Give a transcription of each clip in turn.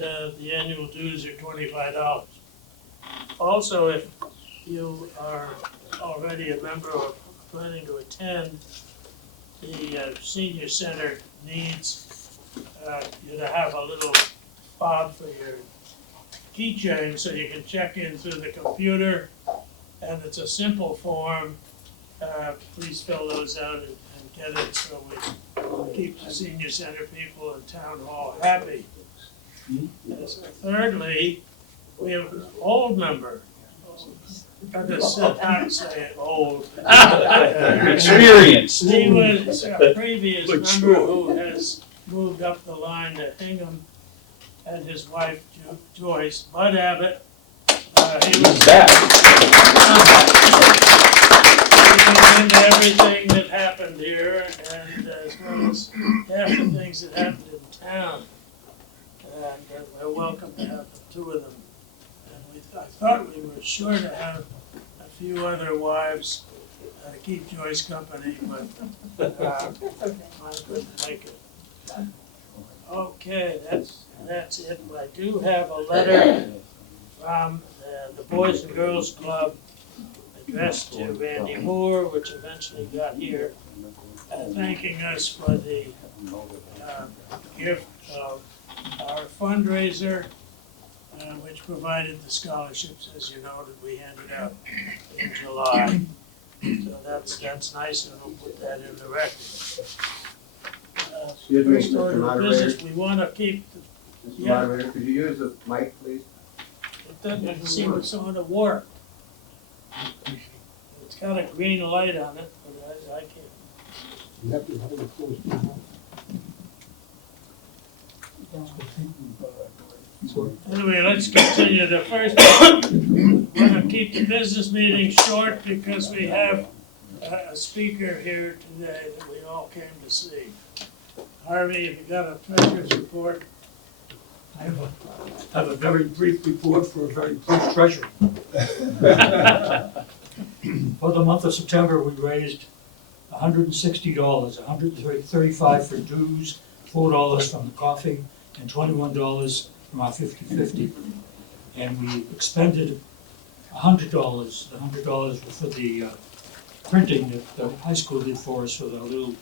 the annual dues are $25. Also, if you are already a member or planning to attend, the senior center needs you to have a little fob for your keychain so you can check in through the computer, and it's a simple form. Please fill those out and get it so we keep the senior center people in town hall happy. Thirdly, we have an old member. I just not say it old. Experienced. He was a previous member who has moved up the line to Hingham, and his wife Joyce, Bud Abbott. He was back. He came into everything that happened here, and as well as half the things that happened in town. And we're welcome to have the two of them. And I thought we were sure to have a few other wives to keep Joyce company, but I couldn't make it. Okay, that's it. I do have a letter from the Boys and Girls Club addressed to Randy Moore, which eventually got here, thanking us for the gift of our fundraiser, which provided the scholarships, as you know, that we handed out in July. So that's nice, and we'll put that in the record. Excuse me, First order Mr. of Moderator. business, we want to keep, Mr. Yeah. Moderator, could you use the mic, please? it doesn't seem it's on to work. It's got a green light on it, but I can't. You have to hold it close to your mouth. Anyway, let's continue. The first, we're going to keep the business meeting short because we have a speaker here today that we all came to see. Harvey, have you got a treasurer's report? I have a very brief report for a very brief treasurer. For the month of September, we raised $160, $135 for dues, $4 from the coffee, and $21 from our 50/50. And we expended $100. The $100 was for the printing that the high school did for us for the little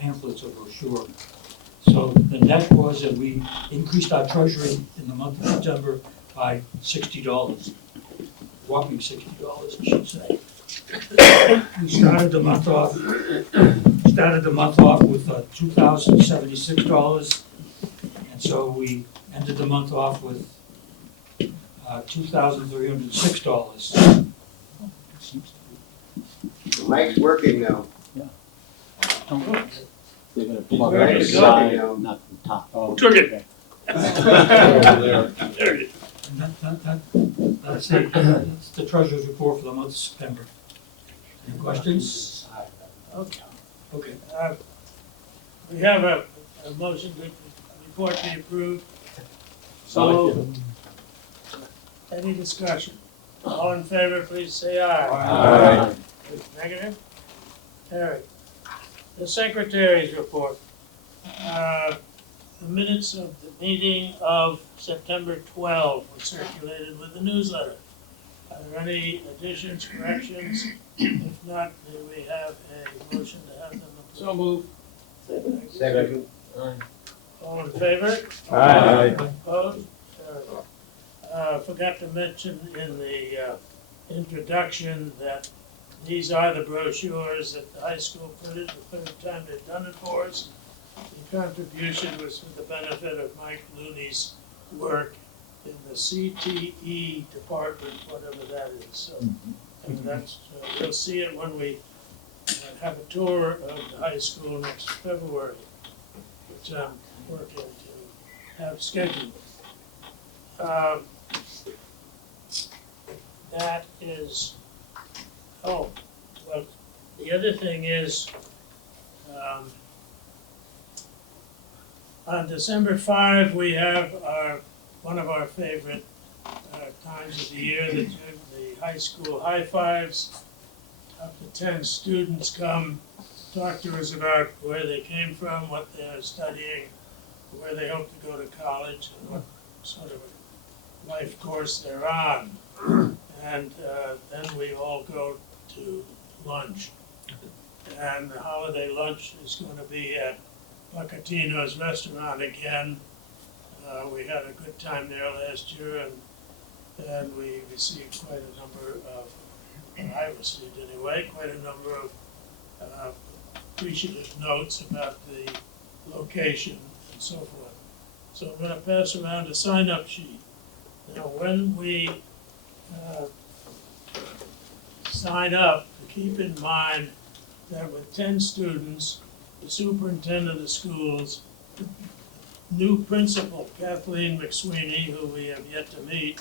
pamphlets or brochure. So the net was that we increased our treasury in the month of September by $60, whopping $60, I should say. We started the month off with $2,076, and so we ended the month off with $2,306. The mic's working now. They're gonna plug Where it is it inside, going? not the top. Oh, Took it. there. There it is. And that's the treasurer's report for the month of September. Any questions? Okay. Okay. We have a motion to report be approved. So, any discussion? All in favor, please say aye. Aye. Negative? Carried. The secretary's report. The minutes of the meeting of September 12 were circulated with the newsletter. Are there any additions, corrections? If not, may we have a motion to have them approved? So moved. Second. All in favor? Aye. Opposed? Carried. Forgot to mention in the introduction that these are the brochures that the high school printed the third time they've done it for us. The contribution was for the benefit of Mike Looney's work in the CTE department, whatever that is. So and that's, we'll see it when we have a tour of the high school next February, which I'm working to have scheduled. That is, oh, well, the other thing is, on December 5, we have one of our favorite times of the year, the high school high fives. Up to 10 students come talk to us about where they came from, what they're studying, where they hope to go to college, and what sort of a life course they're on. And then we all go to lunch. And the holiday lunch is going to be at Bucatino's restaurant again. We had a good time there last year, and we received quite a number of, I received anyway, quite a number of appreciative notes about the location and so forth. So I'm gonna pass around a sign-up sheet. Now, when we sign up, keep in mind that with 10 students, the superintendent of schools, new principal Kathleen McSweeney, who we have yet to meet,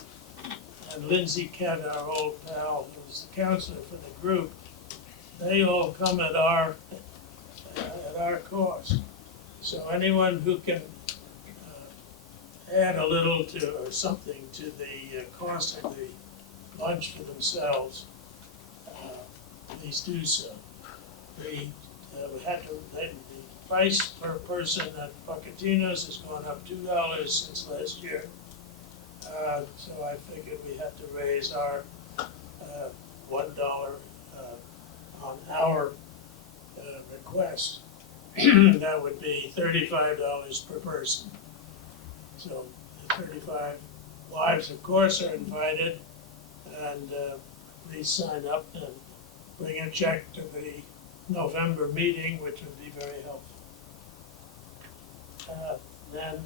and Lindsay Kett, our old pal, who's the counselor for the group, they all come at our cost. So anyone who can add a little to, or something to the cost of the lunch for themselves, please do so. The price per person at Bucatino's has gone up $2 since last year. So I figured we had to raise our $1 on our request. That would be $35 per person. So the 35 wives, of course, are invited, and please sign up and bring a check to the November meeting, which would be very helpful. Then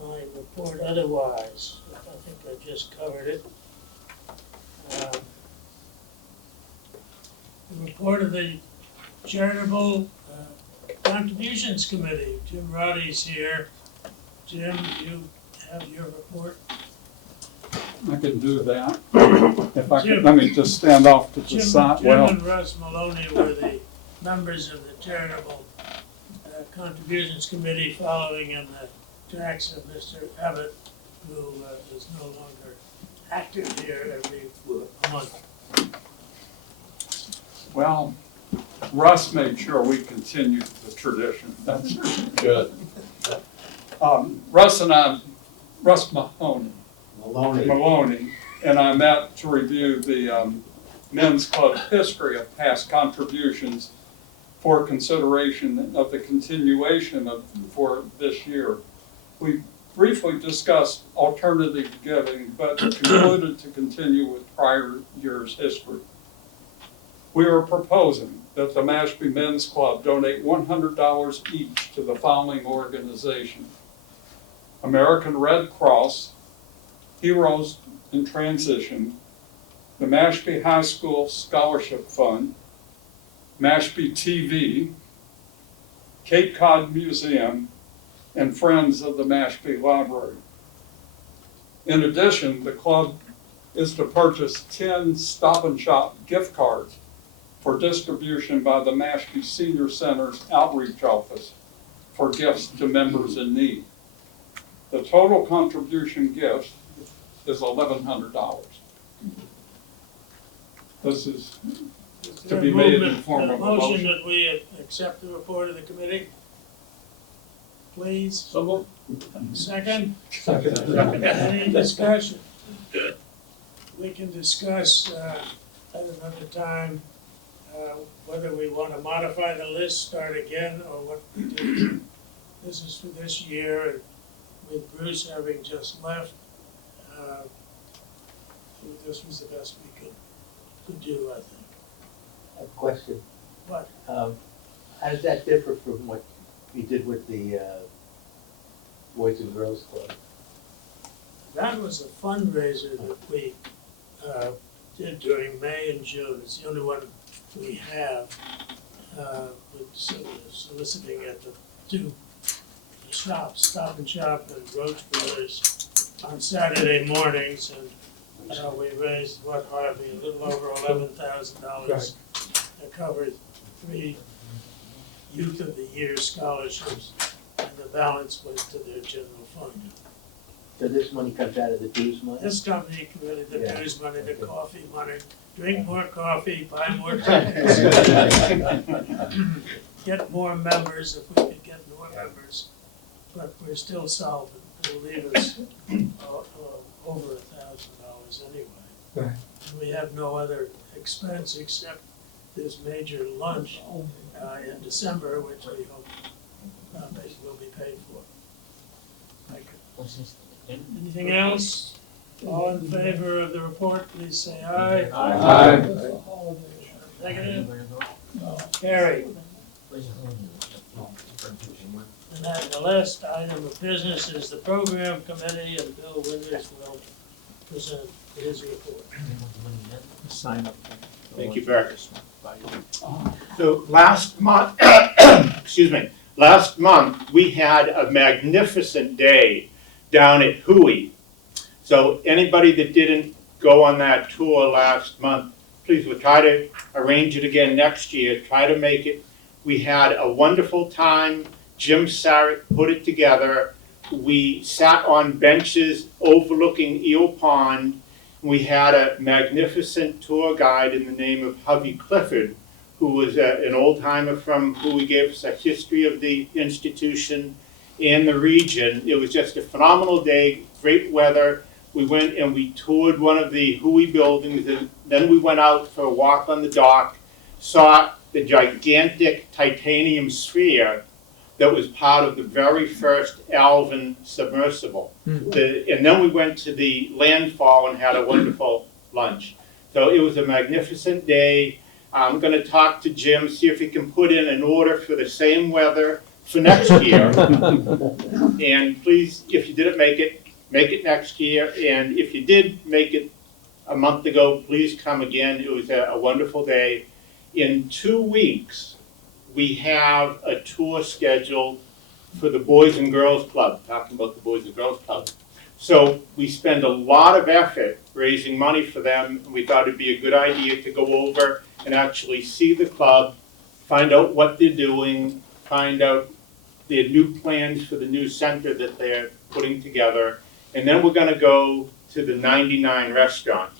my report otherwise, I think I just covered it. The report of the Charitable Contributions Committee. Jim Roddy's here. Jim, you have your report? I can do that. If I could, let me just stand off to the side. Jim and Russ Maloney were the members of the Charitable Contributions Committee following in the tracks of Mr. Abbott, who is no longer active here every month. Well, Russ made sure we continued the tradition. That's Good. Russ Mahoney, Maloney. Maloney, and I met to review the Men's Club history of past contributions for consideration of the continuation for this year. We briefly discussed alternative giving, but concluded to continue with prior year's history. We are proposing that the Mashpee Men's Club donate $100 each to the following organizations: American Red Cross, Heroes in Transition, the Mashpee High School Scholarship Fund, Mashpee TV, Cape Cod Museum, and Friends of the Mashpee Library. In addition, the club is to purchase 10 Stop and Shop gift cards for distribution by the Mashpee Senior Center's Outreach Office for gifts to members in need. The total contribution gift is $1,100. This is to be made in form of a motion. That we accept the report of the committee. Please. So Second? Second. Any discussion? We can discuss at another time whether we want to modify the list, start again, or what we do. This is for this year, and with Bruce having just left, this was the best we could do, I think. A question. What? How does that differ from what you did with the Boys and Girls Club? That was a fundraiser that we did during May and June. It's the only one we have, with soliciting at the two shops, Stop and Shop and Roach Brothers, on Saturday mornings, and we raised, Harvey, a little over $11,000 to cover 3 Youth of the Year scholarships, and the balance went to their general fund. So this money comes out of the dues money? This company committed the Yeah. dues money, the coffee money, drink more coffee, buy more tickets. Get more members if we could get more members. but we're still solvent. It'll leave us over $1,000 anyway. Right. And we have no other expense except this major lunch in December, which we hope will be paid for. Thank you. Anything else? All in favor of the report, please say aye. Aye. Negative? Carried. And then the last item of business is the program committee, and Bill Withers will present his report. Sign up. Thank you, Barry. So last month, excuse me, last month, we had a magnificent day down at Hui. So anybody that didn't go on that tour last month, please, we'll try to arrange it again next year, try to make it. We had a wonderful time. Jim Sarrett put it together. We sat on benches overlooking Eel Pond. We had a magnificent tour guide in the name of Hovey Clifford, who was an old timer from Hui, gave us a history of the institution and the region. It was just a phenomenal day, great weather. We went and we toured one of the Hui buildings, and then we went out for a walk on the dock, saw the gigantic titanium sphere that was part of the very first Alvin submersible. And then we went to the landfall and had a wonderful lunch. So it was a magnificent day. I'm going to talk to Jim, see if he can put in an order for the same weather for next year. And please, if you didn't make it next year. And if you did make it a month ago, please come again. It was a wonderful day. In 2 weeks, we have a tour scheduled for the Boys and Girls Club, talking about the Boys and Girls Club. So we spend a lot of effort raising money for them, and we thought it'd be a good idea to go over and actually see the club, find out what they're doing, find out their new plans for the new center that they're putting together. And then we're gonna go to the 99 restaurant,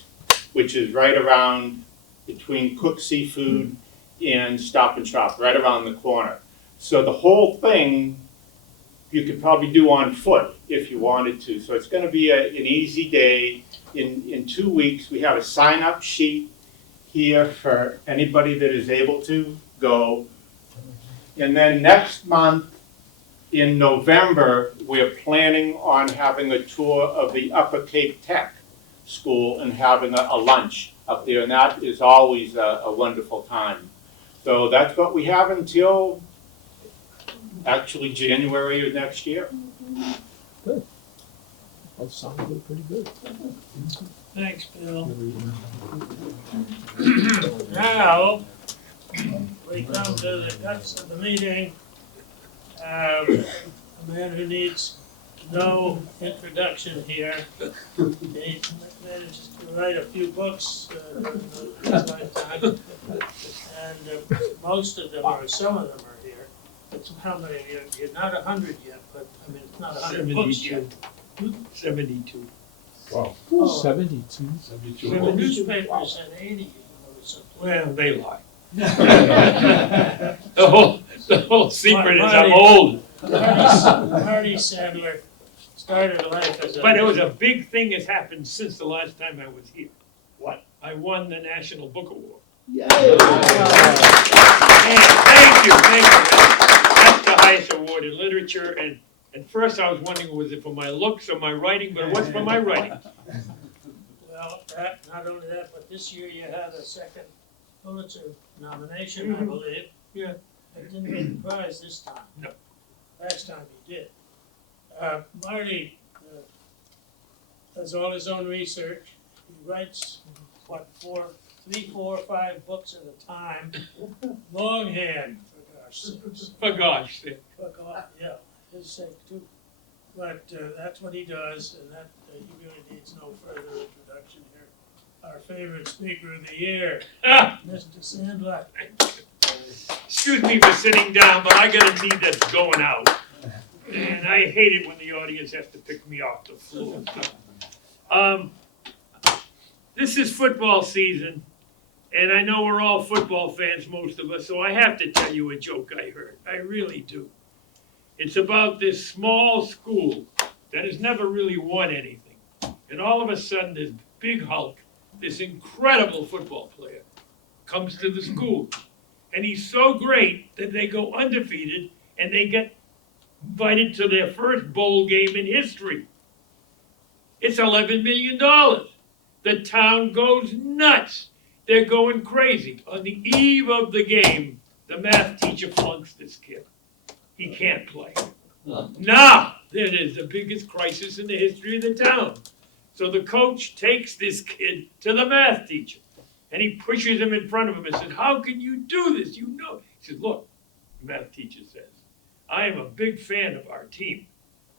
which is right around between Cook Seafood and Stop and Shop, right around the corner. So the whole thing you could probably do on foot if you wanted to. So it's gonna be an easy day. In 2 weeks, we have a sign-up sheet here for anybody that is able to go. And then next month, in November, we're planning on having a tour of the Upper Cape Tech School and having a lunch up there, and that is always a wonderful time. So that's what we have until actually January of next year. That sounded pretty good. Thanks, Bill. Now, we come to the guts of the meeting. A man who needs no introduction here. He managed to write a few books during his lifetime, and most of them, or some of them, are here. It's how many? You're not 100 yet, but I mean, it's not 100 books yet. 72. Wow. Oh. 72. The newspaper said 80 or something. Well, they lie. The whole secret is I'm Marty- old. Marty Sandler started life as a. But it was a big thing that's happened since the last time I was here. What? I won the National Book Award. Yay! And thank you. That's the highest award in literature, and at first I was wondering, was it for my looks or my writing, but it was for my writing. Well, not only that, but this year you had a second Pulitzer nomination, I believe. Yeah. I didn't get the prize this time. No. Last time you did. Marty does all his own research. He writes, what, 3, 4, 5 books at a time. Longhand, for gosh sakes. For gosh sake. For God, yeah, his sake too. But that's what he does, and that he really needs no further introduction here. Our favorite speaker of the year, Mr. Sandler. Excuse me for sitting down, but I got a need that's going out. And I hate it when the audience has to pick me off the floor. This is football season, and I know we're all football fans, most of us, so I have to tell you a joke I heard. I really do. It's about this small school that has never really won anything. And all of a sudden, this big Hulk, this incredible football player, comes to the school. And he's so great that they go undefeated and they get invited to their first bowl game in history. It's $11 million. The town goes nuts. They're going crazy. On the eve of the game, the math teacher flunks this kid. He can't play. Now, that is the biggest crisis in the history of the town. So the coach takes this kid to the math teacher, and he pushes him in front of him and says, "How can you do this? You know." He says, "Look," the math teacher says, "I am a big fan of our team.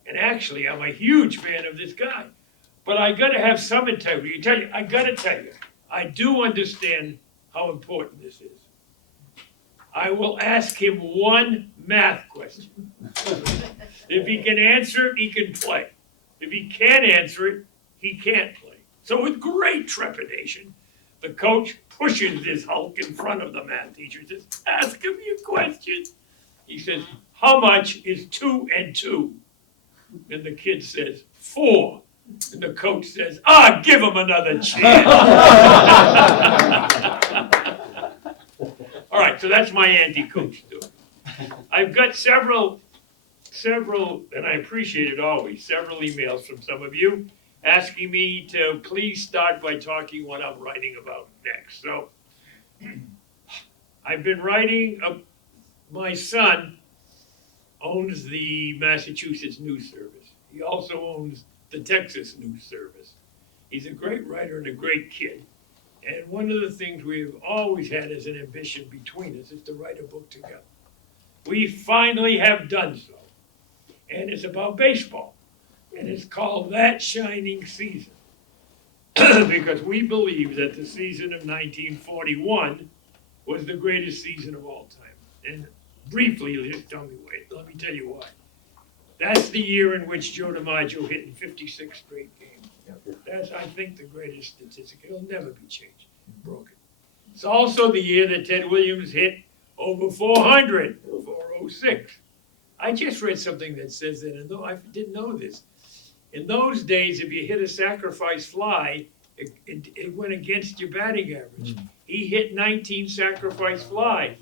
And actually, I'm a huge fan of this guy. But I gotta have some integrity. I gotta tell you, I do understand how important this is. I will ask him one math question. If he can answer it, he can play. If he can't answer it, he can't play." So with great trepidation, the coach pushes this Hulk in front of the math teacher and says, "Ask him your question." He says, "How much is 2 and 2? And the kid says, 4. And the coach says, "Give him another chance." All right, so that's my anti-coach story. I've got several, and I appreciate it always, several emails from some of you asking me to please start by talking what I'm writing about next. So I've been writing, my son owns the Massachusetts News Service. He also owns the Texas News Service. He's a great writer and a great kid. And one of the things we've always had as an ambition between us is to write a book together. We finally have done so. And it's about baseball. And it's called That Shining Season. Because we believe that the season of 1941 was the greatest season of all time. And briefly, let me tell you why. That's the year in which Joe DiMaggio hit in 56 straight games. That's, I think, the greatest statistic. It'll never be changed, broken. It's also the year that Ted Williams hit over 400, 406. I just read something that says that, and though I didn't know this, in those days, if you hit a sacrifice fly, it went against your batting average. He hit 19 sacrifice flies.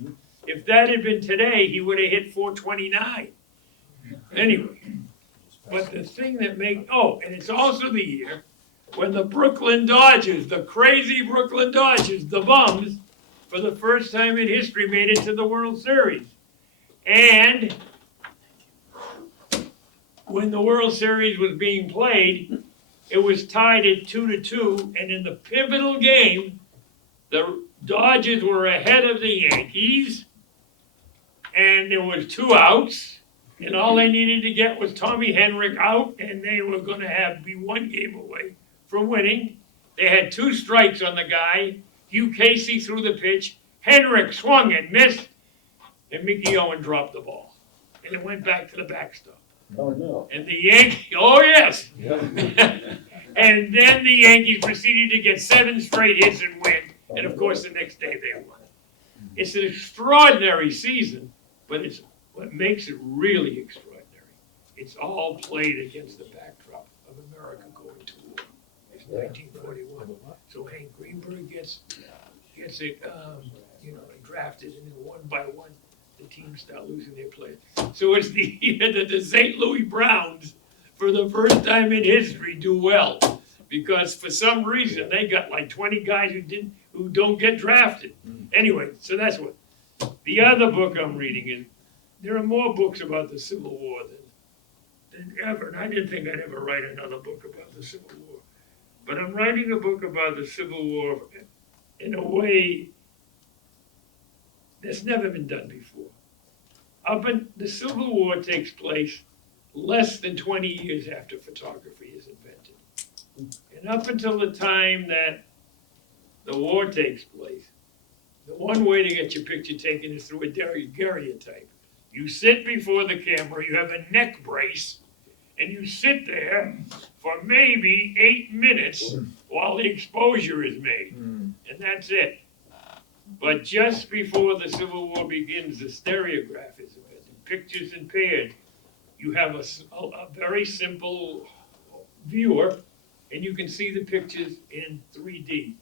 If that had been today, he would have hit 429. Anyway, but the thing that and it's also the year when the Brooklyn Dodgers, the crazy Brooklyn Dodgers, the bums, for the first time in history made it to the World Series. And when the World Series was being played, it was tied at 2-2, and in the pivotal game, the Dodgers were ahead of the Yankees, and there was 2 outs. And all they needed to get was Tommy Henrik out, and they were going to be 1 game away from winning. They had 2 strikes on the guy. Hugh Casey threw the pitch. Henrik swung and missed, and Mickey Owen dropped the ball. And it went back to the backstop. Oh, no. And the Yankees, oh yes! Yeah. And then the Yankees proceeded to get 7 straight hits and win. And of course, the next day they won. It's an extraordinary season, but it's what makes it really extraordinary. It's all played against the backdrop of America going to war. It's 1941. So Hank Greenberg gets it, drafted, and then one by one, the teams start losing their players. So it's the year that the St. Louis Browns, for the first time in history, do well. Because for some reason, they got like 20 guys who don't get drafted. Anyway, so that's what. The other book I'm reading is, there are more books about the Civil War than ever, and I didn't think I'd ever write another book about the Civil War. But I'm writing a book about the Civil War in a way that's never been done before. The Civil War takes place less than 20 years after photography is invented. And up until the time that the war takes place, the one way to get your picture taken is through a daguerreotype. You sit before the camera, you have a neck brace, and you sit there for maybe 8 minutes while the exposure is made. And that's it. But just before the Civil War begins, the stereograph is invented. Pictures in pairs. you have a very simple viewer, and you can see the pictures in 3D.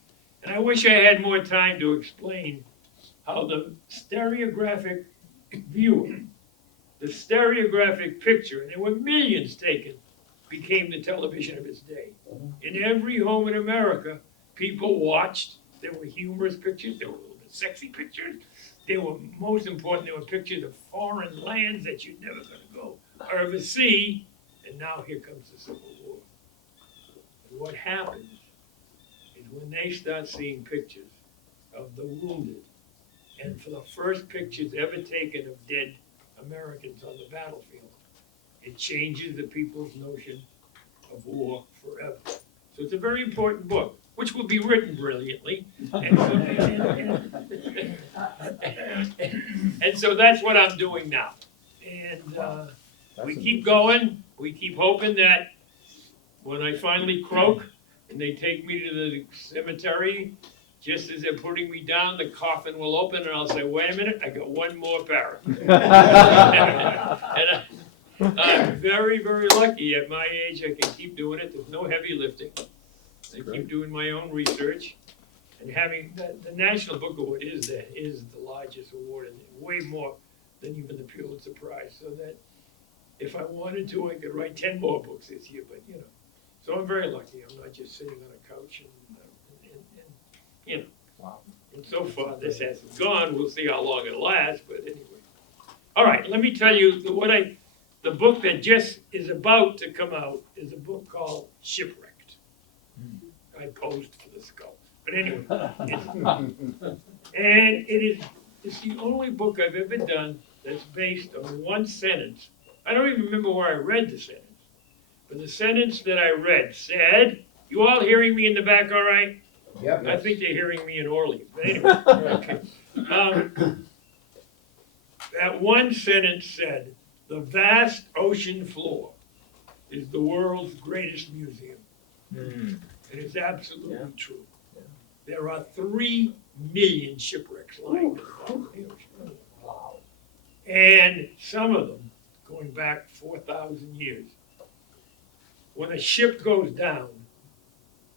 And I wish I had more time to explain how the stereographic viewer, the stereographic picture, and there were millions taken, became the television of its day. In every home in America, people watched. There were humorous pictures, there were a little bit sexy pictures. There were, most important, there were pictures of foreign lands that you're never gonna go or ever see. And now here comes the Civil War. And what happens is when they start seeing pictures of the wounded, and for the first pictures ever taken of dead Americans on the battlefield, it changes the people's notion of war forever. So it's a very important book, which will be written brilliantly. And so that's what I'm doing now. And we keep going, we keep hoping that when I finally croak and they take me to the cemetery, just as they're putting me down, the coffin will open and I'll say, wait a minute, I got one more paragraph. And I'm very, very lucky at my age, I can keep doing it, there's no heavy lifting. I keep doing my own research. And having, the National Book Award is the largest award, and way more than even the Pulitzer Prize. So that if I wanted to, I could write 10 more books this year, but you know. So I'm very lucky, I'm not just sitting on a couch and you know. Wow. And so far, this hasn't gone, we'll see how long it'll last, but anyway. All right, let me tell you, the book that just is about to come out is a book called Shipwrecked. I posed for the skull. But anyway, it's the only book I've ever done that's based on one sentence. I don't even remember where I read the sentence, but the sentence that I read said, you all hearing me in the back all right? Yep. I think they're hearing me in Orleans, but anyway. Okay. That one sentence said, the vast ocean floor is the world's greatest museum. And it's absolutely true. There are 3 million shipwrecks lying in the bottom of the ocean. Wow. And some of them going back 4,000 years. When a ship goes down,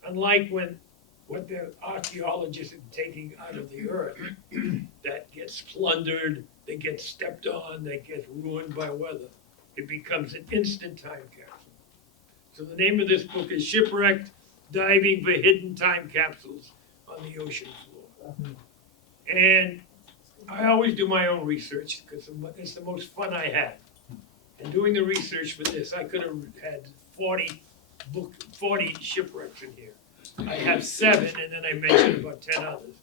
unlike what the archaeologists are taking out of the earth, that gets plundered, that gets stepped on, that gets ruined by weather, it becomes an instant time capsule. So the name of this book is Shipwrecked, Diving for Hidden Time Capsules on the Ocean Floor. And I always do my own research because it's the most fun I had. And doing the research for this, I could have had 40 shipwrecks in here. I have 7, and then I mentioned about 10 others.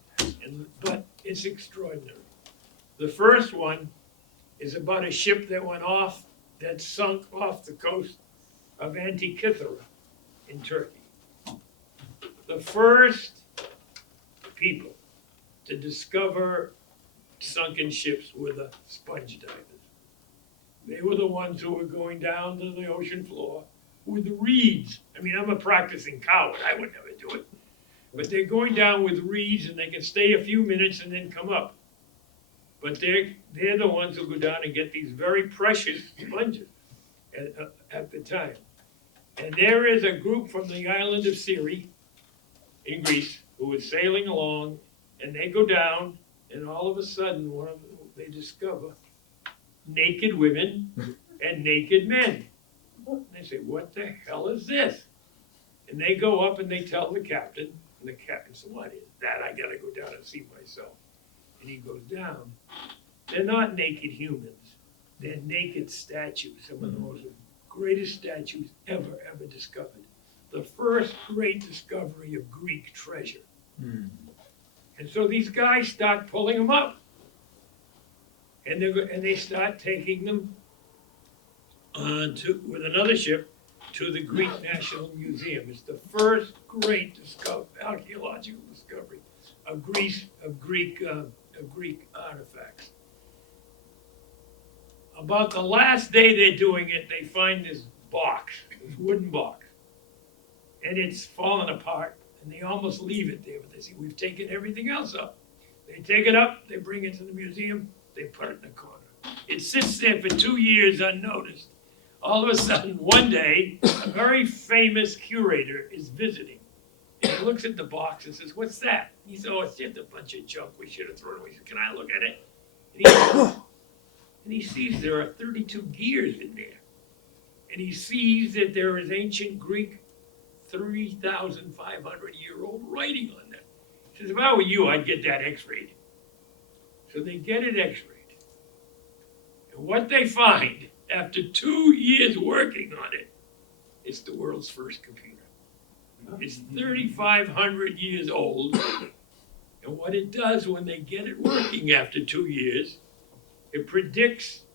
But it's extraordinary. The first one is about a ship that went off, that sunk off the coast of Antikythera in Turkey. The first people to discover sunken ships were the sponge divers. They were the ones who were going down to the ocean floor with reeds. I mean, I'm a practicing coward, I would never do it. But they're going down with reeds and they can stay a few minutes and then come up. But they're the ones who go down and get these very precious sponges at the time. And there is a group from the island of Syria in Greece who is sailing along, and they go down, and all of a sudden they discover naked women and naked men. And they say, what the hell is this? And they go up and they tell the captain, and the captain says, what is that? I gotta go down and see myself. And he goes down. They're not naked humans. They're naked statues, some of the most greatest statues ever discovered. The first great discovery of Greek treasure. And so these guys start pulling them up. And they start taking them with another ship to the Greek National Museum. It's the first great archaeological discovery of Greek artifacts. About the last day they're doing it, they find this box, this wooden box, and it's fallen apart, and they almost leave it there, but they say, we've taken everything else up. They take it up, they bring it to the museum, they put it in the corner. It sits there for 2 years unnoticed, all of a sudden, one day, a very famous curator is visiting. And he looks at the box and says, "What's that?" He said, "Oh, it's just a bunch of junk we should have thrown away." He said, "Can I look at it?" And he sees there are 32 gears in there. And he sees that there is ancient Greek 3,500-year-old writing on that. He says, "If I were you, I'd get that x-rayed." So they get it x-rayed. And what they find, after 2 years working on it, it's the world's first computer. It's 3,500 years old. And what it does when they get it working after 2 years, it predicts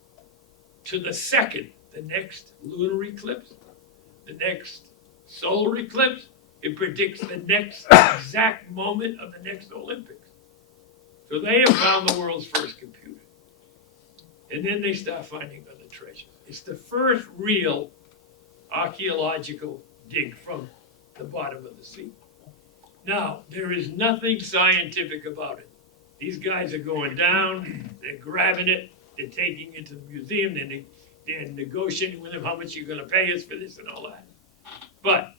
to the second the next lunar eclipse, the next solar eclipse. It predicts the next exact moment of the next Olympics. So they have found the world's first computer. And then they start finding other treasures. It's the first real archaeological dig from the bottom of the sea. Now, there is nothing scientific about it. These guys are going down, they're grabbing it, they're taking it to the museum, they're negotiating with them how much you're gonna pay us for this and all that. But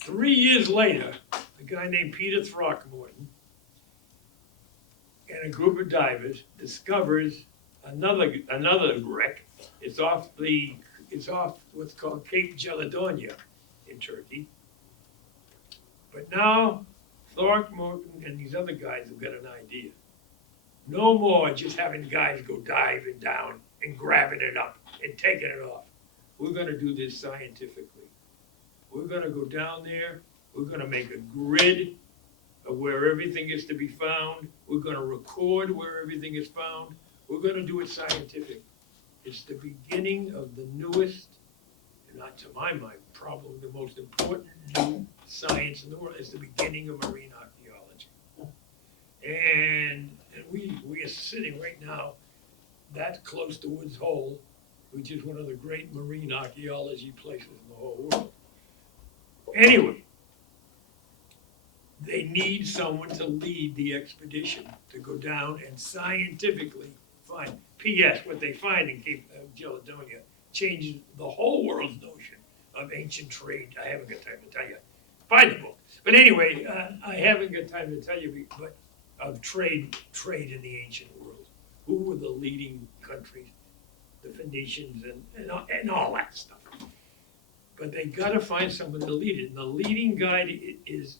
3 years later, a guy named Peter Throckmorton and a group of divers discovers another wreck. It's off what's called Cape Gelidonia in Turkey. But now Throckmorton and these other guys have got an idea. No more just having guys go diving down and grabbing it up and taking it off. We're gonna do this scientifically. We're gonna go down there, we're gonna make a grid of where everything is to be found. We're gonna record where everything is found. We're gonna do it scientific. It's the beginning of the newest, and not to my mind, probably the most important new science in the world. It's the beginning of marine archaeology. And we are sitting right now that close to Woods Hole, which is one of the great marine archaeology places in the whole world. Anyway, they need someone to lead the expedition to go down and scientifically find. P.S. What they find in Cape Gelidonia changes the whole world's notion of ancient trade. I haven't got time to tell you. Buy the book. But anyway, I haven't got time to tell you, but of trade in the ancient world. Who were the leading countries? The Phoenicians and all that stuff. But they got to find someone to lead it. And the leading guy is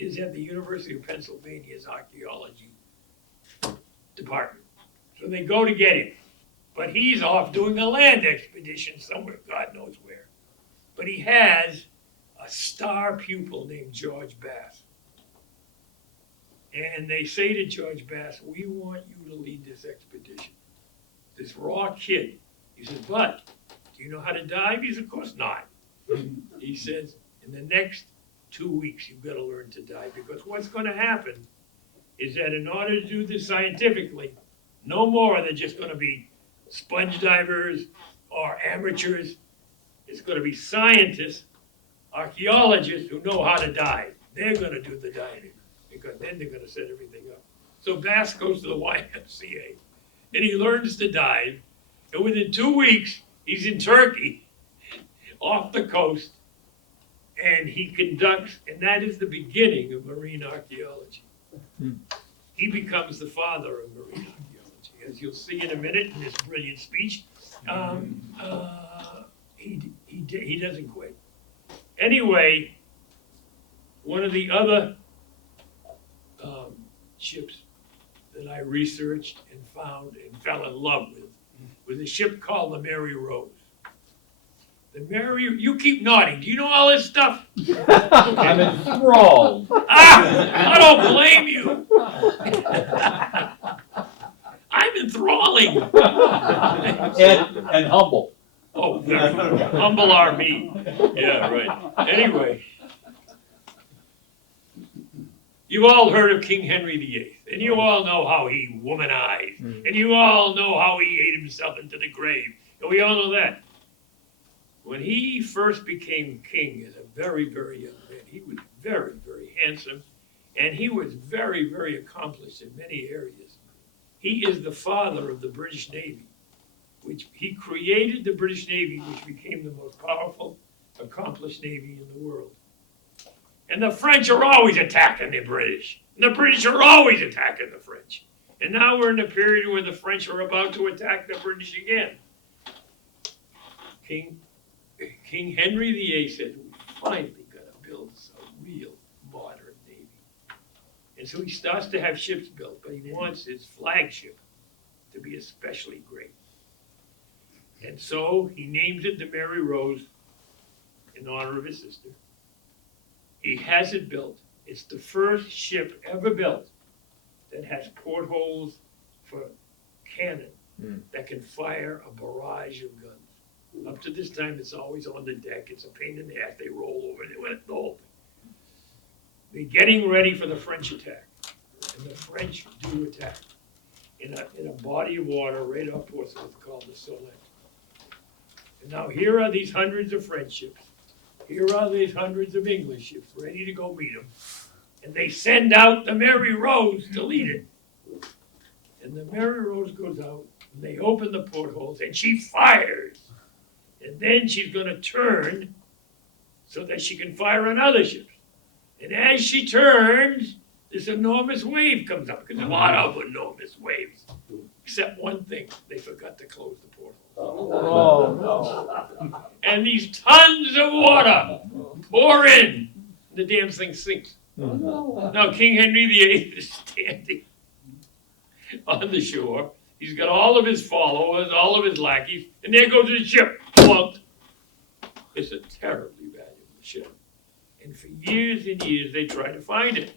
at the University of Pennsylvania's archaeology department. So they go to get him. But he's off doing a land expedition somewhere, God knows where. But he has a star pupil named George Bass. And they say to George Bass, "We want you to lead this expedition." This raw kid. He says, "But, do you know how to dive?" He says, "Of course not." He says, "In the next 2 weeks, you've got to learn to dive, because what's going to happen is that in order to do this scientifically, no more are they just going to be sponge divers or amateurs. It's going to be scientists, archaeologists who know how to dive. They're going to do the diving, because then they're going to set everything up." So Bass goes to the YMCA and he learns to dive. And within 2 weeks, he's in Turkey, off the coast, and he conducts, and that is the beginning of marine archaeology. He becomes the father of marine archaeology, as you'll see in a minute in this brilliant speech. He doesn't quit. Anyway, one of the other ships that I researched and found and fell in love with was a ship called the Mary Rose. The Mary, you keep nodding. Do you know all this stuff? I'm enthralled. I don't blame you. I'm enthralling. And humble. Oh, very humble are me. Yeah, right. Anyway, you've all heard of King Henry VIII, and you all know how he womanized, and you all know how he ate himself into the grave, and we all know that. When he first became king as a very, very young man, he was very, very handsome, and he was very, very accomplished in many areas. He is the father of the British Navy. which he created the British Navy, which became the most powerful, accomplished Navy in the world. And the French are always attacking the British. And the British are always attacking the French. And now we're in a period where the French are about to attack the British again. King Henry VIII said, we finally got to build a real modern Navy. And so he starts to have ships built, but he wants his flagship to be especially great. And so he names it the Mary Rose in honor of his sister. He has it built. It's the first ship ever built that has portholes for cannon that can fire a barrage of guns. Up to this time, it's always on the deck. It's a pain in the ass. They roll over and they went the whole thing. They're getting ready for the French attack. And the French do attack in a body of water right off Portsmouth called the Solent. And now here are these hundreds of French ships. Here are these hundreds of English ships ready to go meet them. And they send out the Mary Rose to lead it. And the Mary Rose goes out, and they open the portholes, and she fires. And then she's going to turn so that she can fire on other ships. And as she turns, this enormous wave comes up, because a lot of enormous waves. Except one thing, they forgot to close the porthole. Oh, no. And these tons of water pour in. The damn thing sinks. Now King Henry VIII is standing on the shore. He's got all of his followers, all of his lackeys, and there goes his ship. Plunked. It's a terribly valuable ship. And for years and years they tried to find it.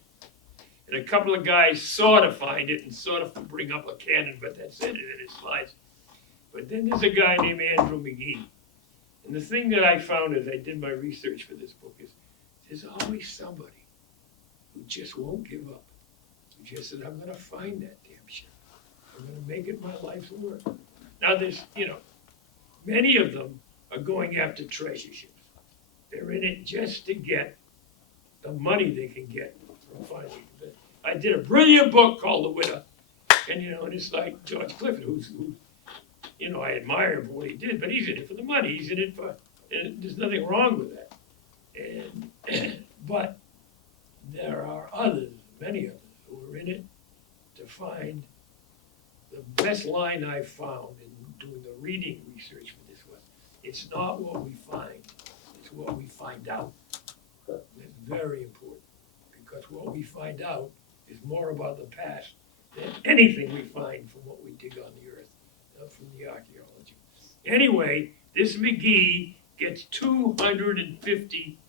And a couple of guys sort of find it and sort of bring up a cannon, but that's it, and it slides. But then there's a guy named Andrew McGee. And the thing that I found as I did my research for this book is there's always somebody who just won't give up. Who just said, I'm going to find that damn ship. I'm going to make it my life's work. Now there's, many of them are going after treasure ships. They're in it just to get the money they can get from finding it. I did a brilliant book called The Widow. And, and it's like George Clifford, who I admire him for what he did, but he's in it for the money. He's in it for, and there's nothing wrong with that. And, but there are others, many others, who are in it to find the best line I found in doing the reading research for this was, it's not what we find, it's what we find out. And it's very important, because what we find out is more about the past than anything we find from what we dig on the earth, from the archaeology. Anyway, this McGee gets 250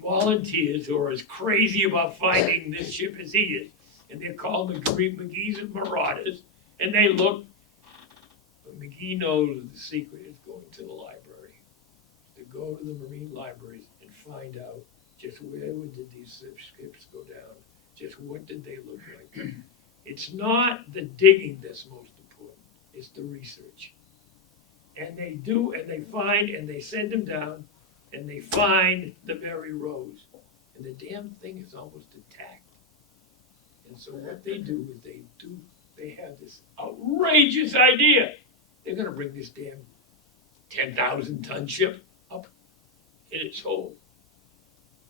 volunteers who are as crazy about finding this ship as he is. And they're called the McGee's Marauders. And they look, but McGee knows the secret is going to the library. To go to the marine libraries and find out just where did these ships go down? Just what did they look like? It's not the digging that's most important. It's the research. And they do, and they find, and they send them down, and they find the Mary Rose. And the damn thing is almost intact. And so what they do is they have this outrageous idea. They're gonna bring this damn 10,000-ton ship up in its hole.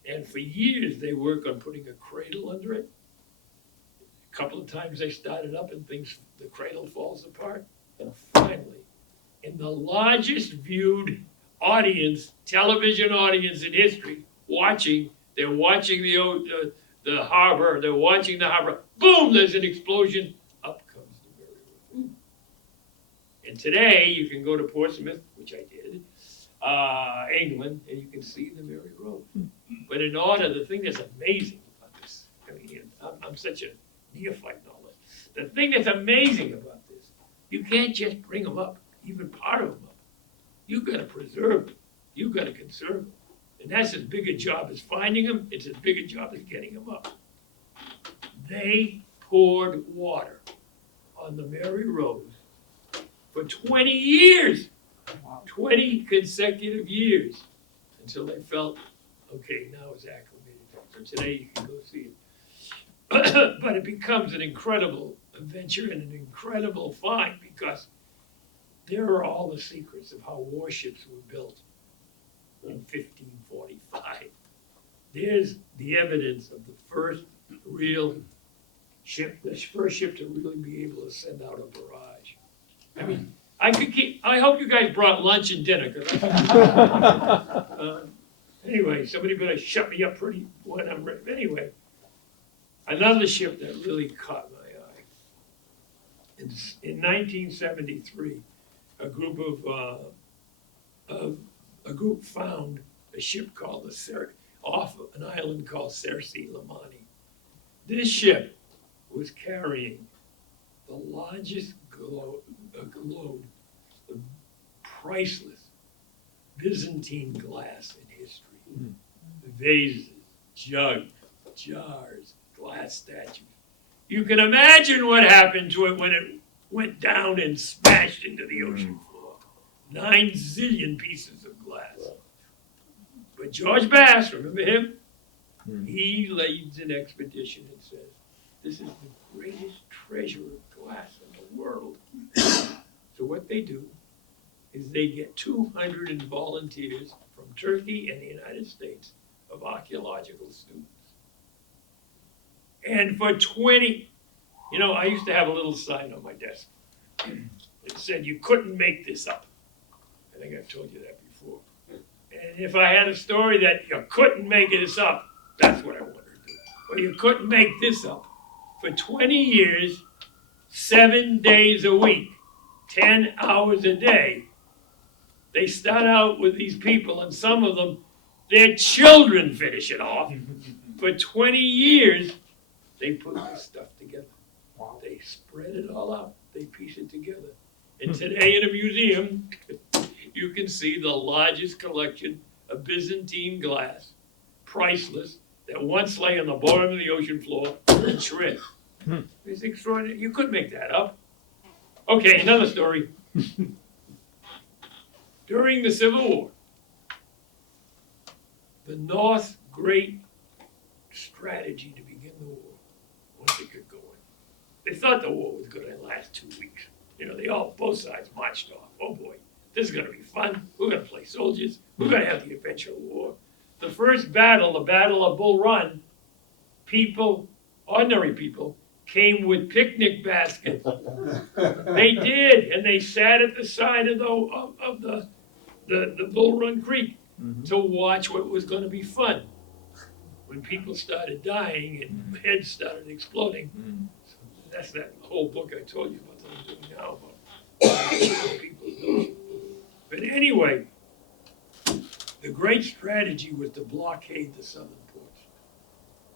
And for years they work on putting a cradle under it. A couple of times they started up and the cradle falls apart. And finally, in the largest viewed audience, television audience in history, they're watching the harbor, they're watching the harbor, boom, there's an explosion, up comes the Mary Rose. And today, you can go to Portsmouth, which I did, England, and you can see the Mary Rose. But the thing that's amazing about this, I'm such a neophyte in all this, the thing that's amazing about this, you can't just bring them up, even part of them up. You've got to preserve them. You've got to conserve them. And that's as big a job as finding them. It's as big a job as getting them up. They poured water on the Mary Rose for 20 years. 20 consecutive years. Until they felt, okay, now it's acclimated. So today you can go see it. But it becomes an incredible adventure and an incredible find, because there are all the secrets of how warships were built in 1545. There's the evidence of the first real ship, the first ship to really be able to send out a barrage. I mean, I hope you guys brought lunch and dinner, because anyway, somebody better shut me up pretty when I'm ready. Anyway, another ship that really caught my eye. In 1973, a group found a ship called off an island called Cerci Limani. This ship was carrying the largest load of priceless Byzantine glass in history. Vases, jugs, jars, glass statues. You can imagine what happened to it when it went down and smashed into the ocean floor. 9 zillion pieces of glass. But George Bass, remember him? He leads an expedition and says, this is the greatest treasure of glass in the world. So what they do is they get 200 volunteers from Turkey and the United States of archaeological students. And for 20, I used to have a little sign on my desk. It said, you couldn't make this up. I think I've told you that before. And if I had a story that you couldn't make this up, that's what I wanted to do. Or you couldn't make this up. For 20 years, 7 days a week, 10 hours a day, they start out with these people, and some of them, their children finish it off. For 20 years, they put this stuff together. They spread it all out. They piece it together. And today in a museum, you can see the largest collection of Byzantine glass, priceless, that once lay on the bottom of the ocean floor in shreds. It's extraordinary. You couldn't make that up. Okay, another story. During the Civil War, the North's great strategy to begin the war was to get going. They thought the war was going to last 2 weeks. Both sides marched off. Oh boy, this is going to be fun. We're going to play soldiers. We're going to have the eventual war. The first battle, the Battle of Bull Run, ordinary people, came with picnic baskets. They did, and they sat at the side of the Bull Run Creek to watch what was going to be fun. When people started dying and heads started exploding, that's that whole book I told you about that I'm doing now about people's notion. But anyway, the great strategy was to blockade the southern ports,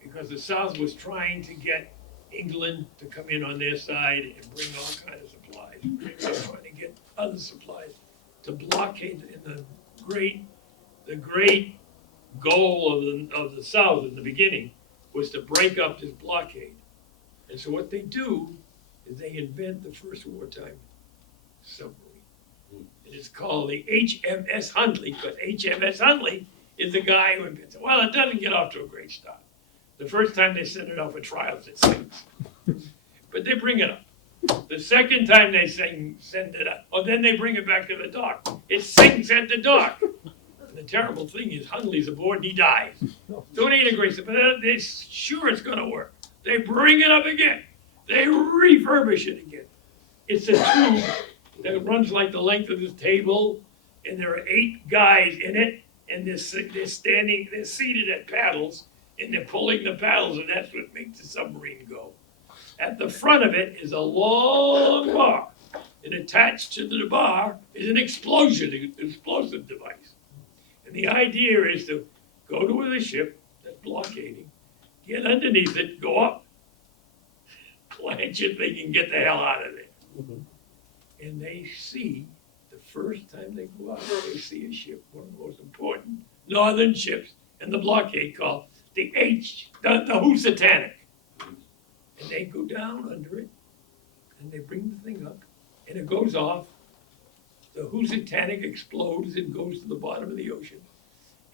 because the South was trying to get England to come in on their side and bring all kinds of supplies. They were trying to get other supplies to blockade. And the great goal of the South in the beginning was to break up this blockade. And so what they do is they invent the first wartime submarine. It is called the HMS Hundley, because HMS Hundley is the guy who invents it. Well, it doesn't get off to a great start. The first time they send it out for trials, it sinks. But they bring it up. The second time they send it up, then they bring it back to the dock. It sinks at the dock. And the terrible thing is Hundley's aboard and he dies. So it ain't a great start, but they're sure it's going to work. They bring it up again. They refurbish it again. It's a tube that runs like the length of this table, and there are 8 guys in it, and they're seated at paddles, and they're pulling the paddles, and that's what makes the submarine go. At the front of it is a long bar, and attached to the bar is an explosive device. And the idea is to go to the ship that's blockading, get underneath it, go up, clench it, they can get the hell out of there. And they see, the first time they go out, they see a ship, one of the most important northern ships in the blockade, called the Housatonic. And they go down under it, and they bring the thing up, and it goes off. The Housatonic explodes and goes to the bottom of the ocean.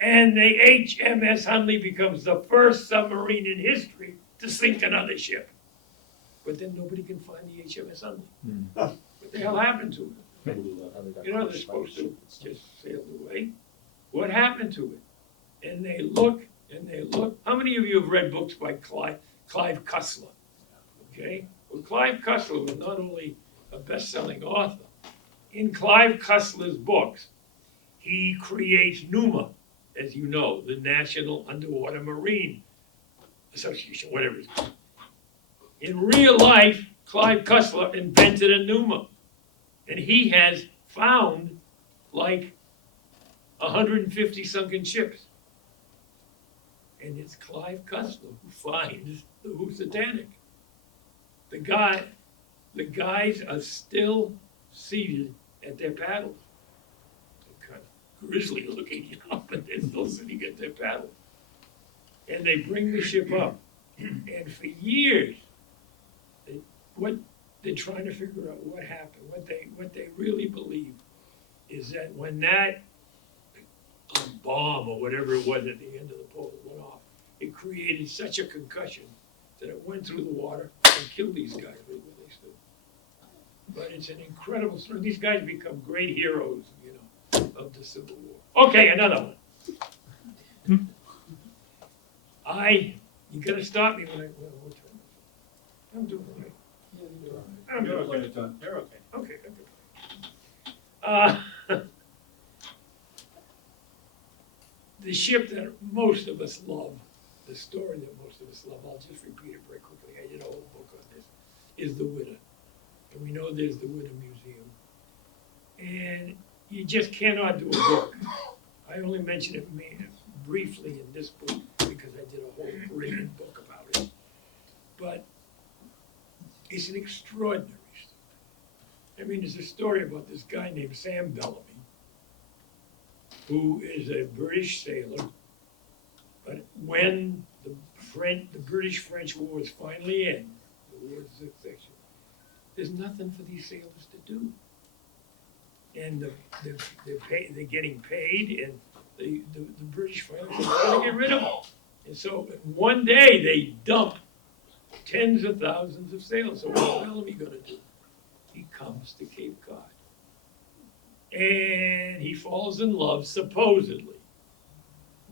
And the HMS Hundley becomes the first submarine in history to sink another ship. But then nobody can find the HMS Hundley. What the hell happened to it? You know, they're supposed to just sail away. What happened to it? And they look, and they look. How many of you have read books by Clive Cussler? Okay? Well, Clive Cussler was not only a best-selling author. In Clive Cussler's books, he creates NUMA, as you know, the National Underwater Marine Association, whatever it's called. In real life, Clive Cussler invented a NUMA. And he has found like 150 sunken ships. And it's Clive Cussler who finds the Housatonic. The guys are still seated at their paddles. They're kind of grisly looking, you know, but they're still sitting at their paddles. And they bring the ship up. And for years, what they're trying to figure out what happened. What they really believe is that when that bomb or whatever it was at the end of the pole went off, it created such a concussion that it went through the water and killed these guys right where they stood. But it's an incredible story. These guys become great heroes, you know, of the Civil War. Okay, another one. You gotta stop me when I'm doing it right. I'm doing it right. You're okay. Okay, the ship that most of us love, the story that most of us love, I'll just repeat it very quickly. I did a whole book on this, is the Widow. And we know there's the Widow Museum. And you just cannot do a book. I only mention it briefly in this book because I did a whole brilliant book about it. But it's an extraordinary story. I mean, there's a story about this guy named Sam Bellamy, who is a British sailor. But when the British-French War is finally in, the War of Succession, there's nothing for these sailors to do. And they're getting paid, and the British finally said, we're gonna get rid of them. And so one day they dump tens of thousands of sailors. So what's Bellamy gonna do? He comes to Cape Cod. And he falls in love, supposedly,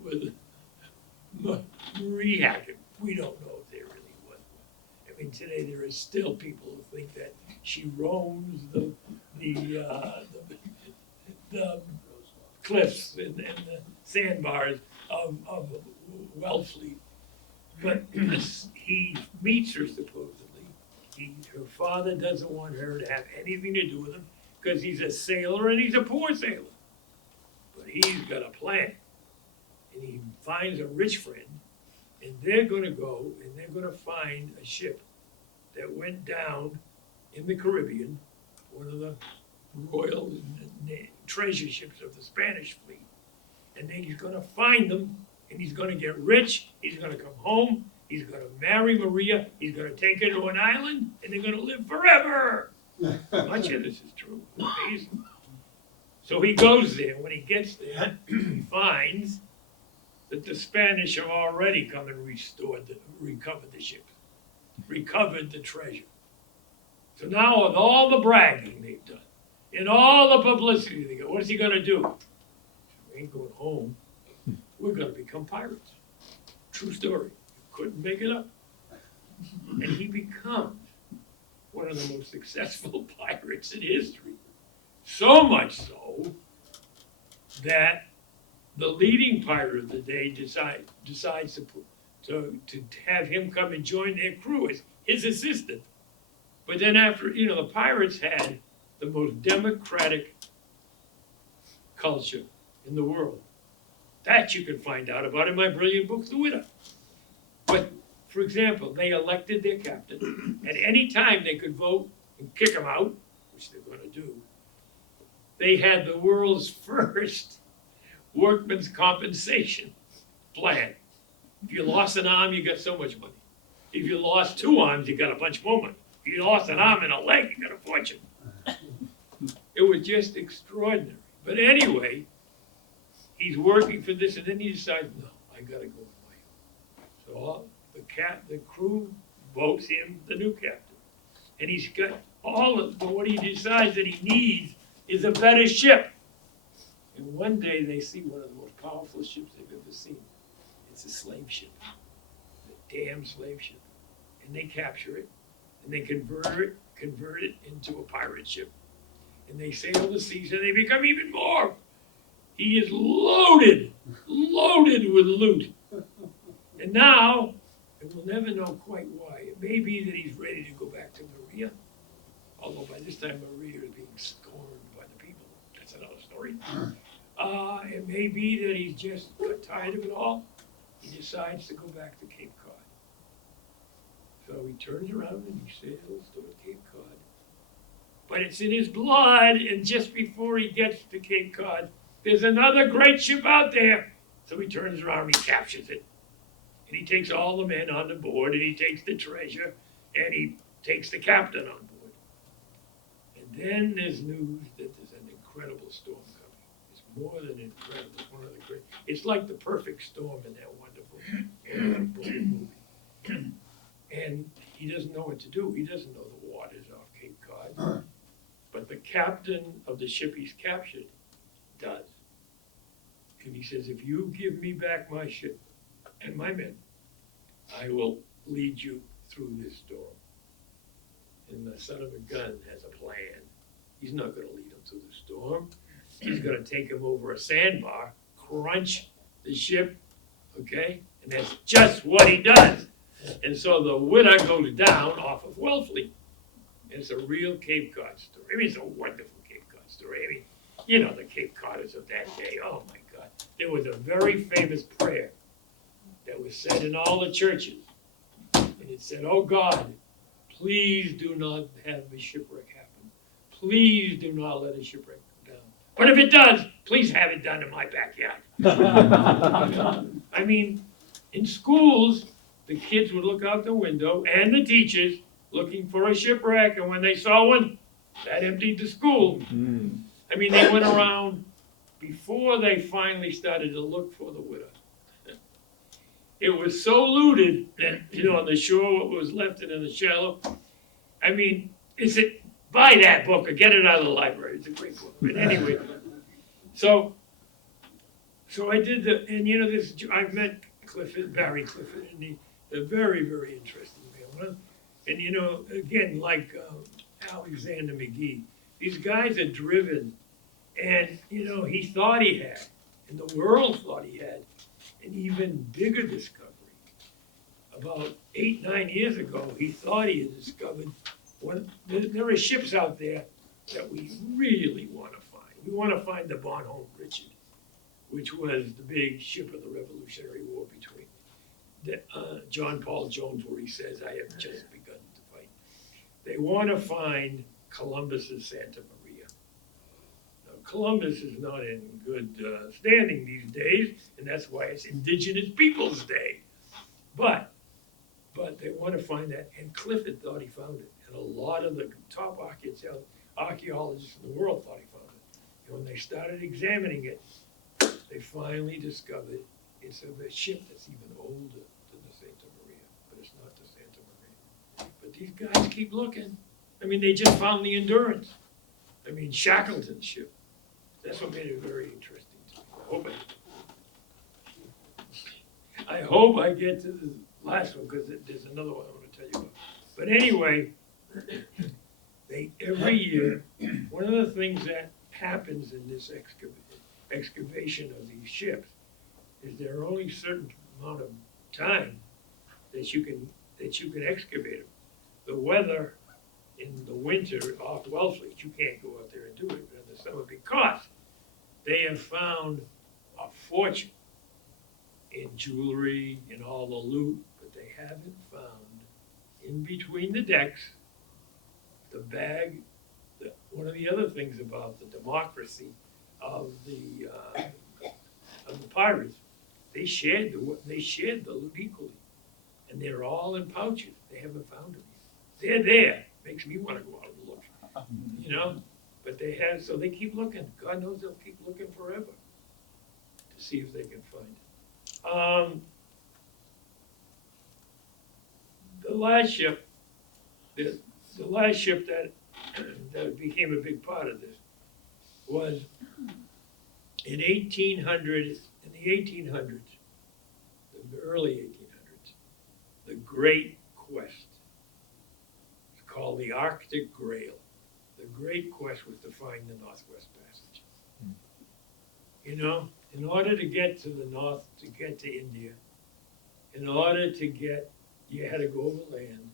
with Marie Hackett. We don't know if there really was one. I mean, today there is still people who think that she roams the cliffs and the sandbars of Wellfleet. But he meets her supposedly. Her father doesn't want her to have anything to do with him because he's a sailor and he's a poor sailor. But he's got a plan. And he finds a rich friend, and they're gonna go and they're gonna find a ship that went down in the Caribbean, one of the royal treasure ships of the Spanish fleet. And then he's gonna find them, and he's gonna get rich, he's gonna come home, he's gonna marry Maria, he's gonna take her to an island, and they're gonna live forever. Much of this is true, amazing. So he goes there, when he gets there, he finds that the Spanish have already come and recovered the ship, recovered the treasure. So now with all the bragging they've done, and all the publicity they got, what is he gonna do? We ain't going home. We're gonna become pirates. True story. You couldn't make it up. And he becomes one of the most successful pirates in history. So much so that the leading pirate of the day decides to have him come and join their crew as his assistant. But then after, you know, the pirates had the most democratic culture in the world. That you can find out about in my brilliant book, The Widow. But, for example, they elected their captain. At any time they could vote and kick him out, which they're going to do. They had the world's first workman's compensation plan. If you lost an arm, you got so much money. If you lost two arms, you got a bunch more money. If you lost an arm and a leg, you got a fortune. It was just extraordinary. But anyway, he's working for this, and then he decides, no, I gotta go with my own. So the crew votes him the new captain. And he's got all of what he decides that he needs is a better ship. And one day they see one of the most powerful ships they've ever seen. It's a slave ship, a damn slave ship. And they capture it, and they convert it into a pirate ship. And they sail the seas, and they become even more. He is loaded with loot. And now, and we'll never know quite why. It may be that he's ready to go back to Maria, although by this time Maria is being scorned by the people. That's another story. It may be that he's just got tired of it all. He decides to go back to Cape Cod. So he turns around and he sails to Cape Cod. But it's in his blood, and just before he gets to Cape Cod, there's another great ship out there. So he turns around and he captures it. And he takes all the men on the board, and he takes the treasure, and he takes the captain on board. And then there's news that there's an incredible storm coming. It's more than incredible. It's one of the great. It's like the perfect storm in that wonderful movie. And he doesn't know what to do. He doesn't know the waters off Cape Cod. But the captain of the ship he's captured does. And he says, if you give me back my ship and my men, I will lead you through this storm. And the son of a gun has a plan. He's not going to lead him through the storm. He's going to take him over a sandbar, crunch the ship, okay? And that's just what he does. And so the winner goes down off of Wellfleet. It's a real Cape Cod story. I mean, it's a wonderful Cape Cod story. I mean, you know the Cape Codders of that day. Oh my God. There was a very famous prayer that was said in all the churches. And it said, oh God, please do not have a shipwreck happen. Please do not let a shipwreck go down. But if it does, please have it done in my backyard. I mean, in schools, the kids would look out the window, and the teachers, looking for a shipwreck, and when they saw one, that emptied the school. I mean, they went around before they finally started to look for the widow. It was so looted that, you know, on the shore, what was left in the shallow. I mean, buy that book or get it out of the library. It's a great book. But anyway, so I did and you know, I've met Barry Clifford, and he's a very, very interesting man. And you know, again, like Alexander McGee, these guys are driven, and you know, he thought he had, and the world thought he had, an even bigger discovery. About 8-9 years ago, he thought he had discovered there are ships out there that we really want to find. We want to find the Bonhomme Richard, which was the big ship of the Revolutionary War between John Paul Jones, where he says, I have just begun to fight. They want to find Columbus's Santa Maria. Now, Columbus is not in good standing these days, and that's why it's Indigenous Peoples' Day. But they want to find that, and Clifford thought he found it, and a lot of the top archaeologists in the world thought he found it. And when they started examining it, they finally discovered it's a ship that's even older than the Santa Maria, but it's not the Santa Maria. But these guys keep looking. I mean, they just found the Endurance. I mean, Shackleton's ship. That's what made it very interesting to me. I hope I get to the last one, because there's another one I want to tell you about. But anyway, every year, one of the things that happens in this excavation of these ships is there are only a certain amount of time that you can excavate them. The weather in the winter off Wellfleet, you can't go out there and do it in the summer, because they have found a fortune in jewelry, in all the loot, but they haven't found in between the decks the bag. One of the other things about the democracy of the pirates, they shared the loot equally, and they're all in pouches. They haven't found them. They're there. Makes me want to go out and look, you know. But they have, so they keep looking. God knows they'll keep looking forever to see if they can find it. The last ship that became a big part of this was in 1800, in the 1800s, the early 1800s, the Great Quest. It's called the Arctic Grail. The Great Quest was to find the Northwest Passage. You know, in order to get to the north, to get to India, in order to get, you had to go overland.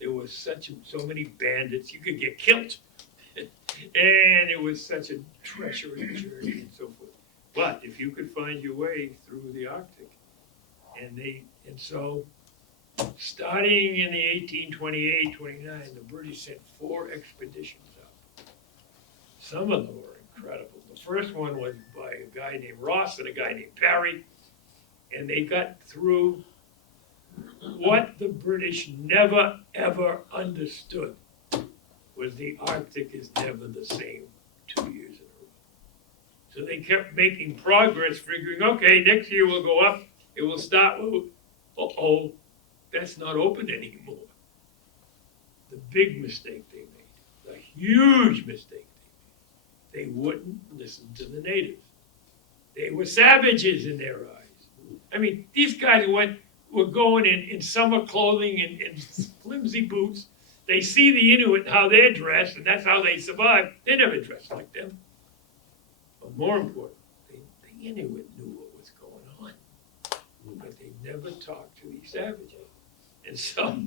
There was so many bandits, you could get killed. And it was such a treacherous journey and so forth. But if you could find your way through the Arctic, and so starting in the 1828, 29, the British sent 4 expeditions up. Some of them were incredible. The first one was by a guy named Ross and a guy named Parry, and they got through what the British never ever understood was the Arctic is never the same 2 years in a row. So they kept making progress, figuring, okay, next year we'll go up, it will start, that's not open anymore. The big mistake they made, the huge mistake they wouldn't listen to the natives. They were savages in their eyes. I mean, these guys were going in summer clothing and flimsy boots. They see the Inuit, how they're dressed, and that's how they survive. They never dressed like them. But more important, the Inuit knew what was going on, but they never talked to these savages. And so,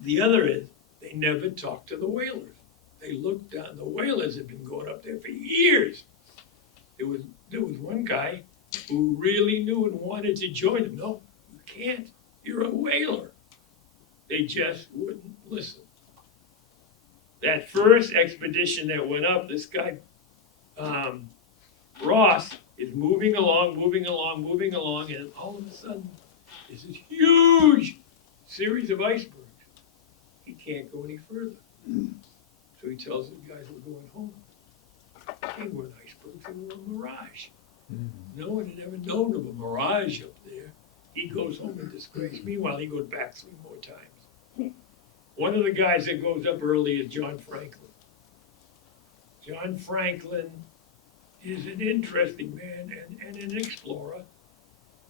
the other is, they never talked to the whalers. They looked down, the whalers had been going up there for years. There was one guy who really knew and wanted to join them. No, you can't, you're a whaler. They just wouldn't listen. That first expedition that went up, this guy, Ross, is moving along, and all of a sudden, there's this huge series of icebergs. He can't go any further. So he tells the guys, we're going home. They weren't icebergs, they were a mirage. No one had ever known of a mirage up there. He goes home in disgrace. Meanwhile, he goes back 3 more times. One of the guys that goes up early is John Franklin. John Franklin is an interesting man and an explorer.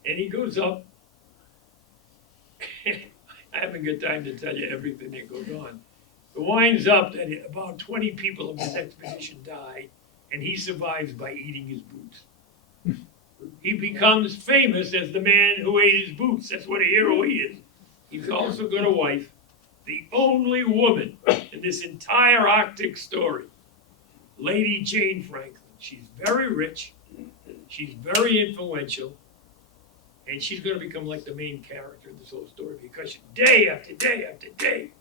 And he goes up. I haven't got time to tell you everything that goes on. It winds up that about 20 people of his expedition die, and he survives by eating his boots. He becomes famous as the man who ate his boots. That's what a hero he is. He's also got a wife, the only woman in this entire Arctic story, Lady Jane Franklin. She's very rich, she's very influential, and she's going to become like the main character in this whole story because day after day after day,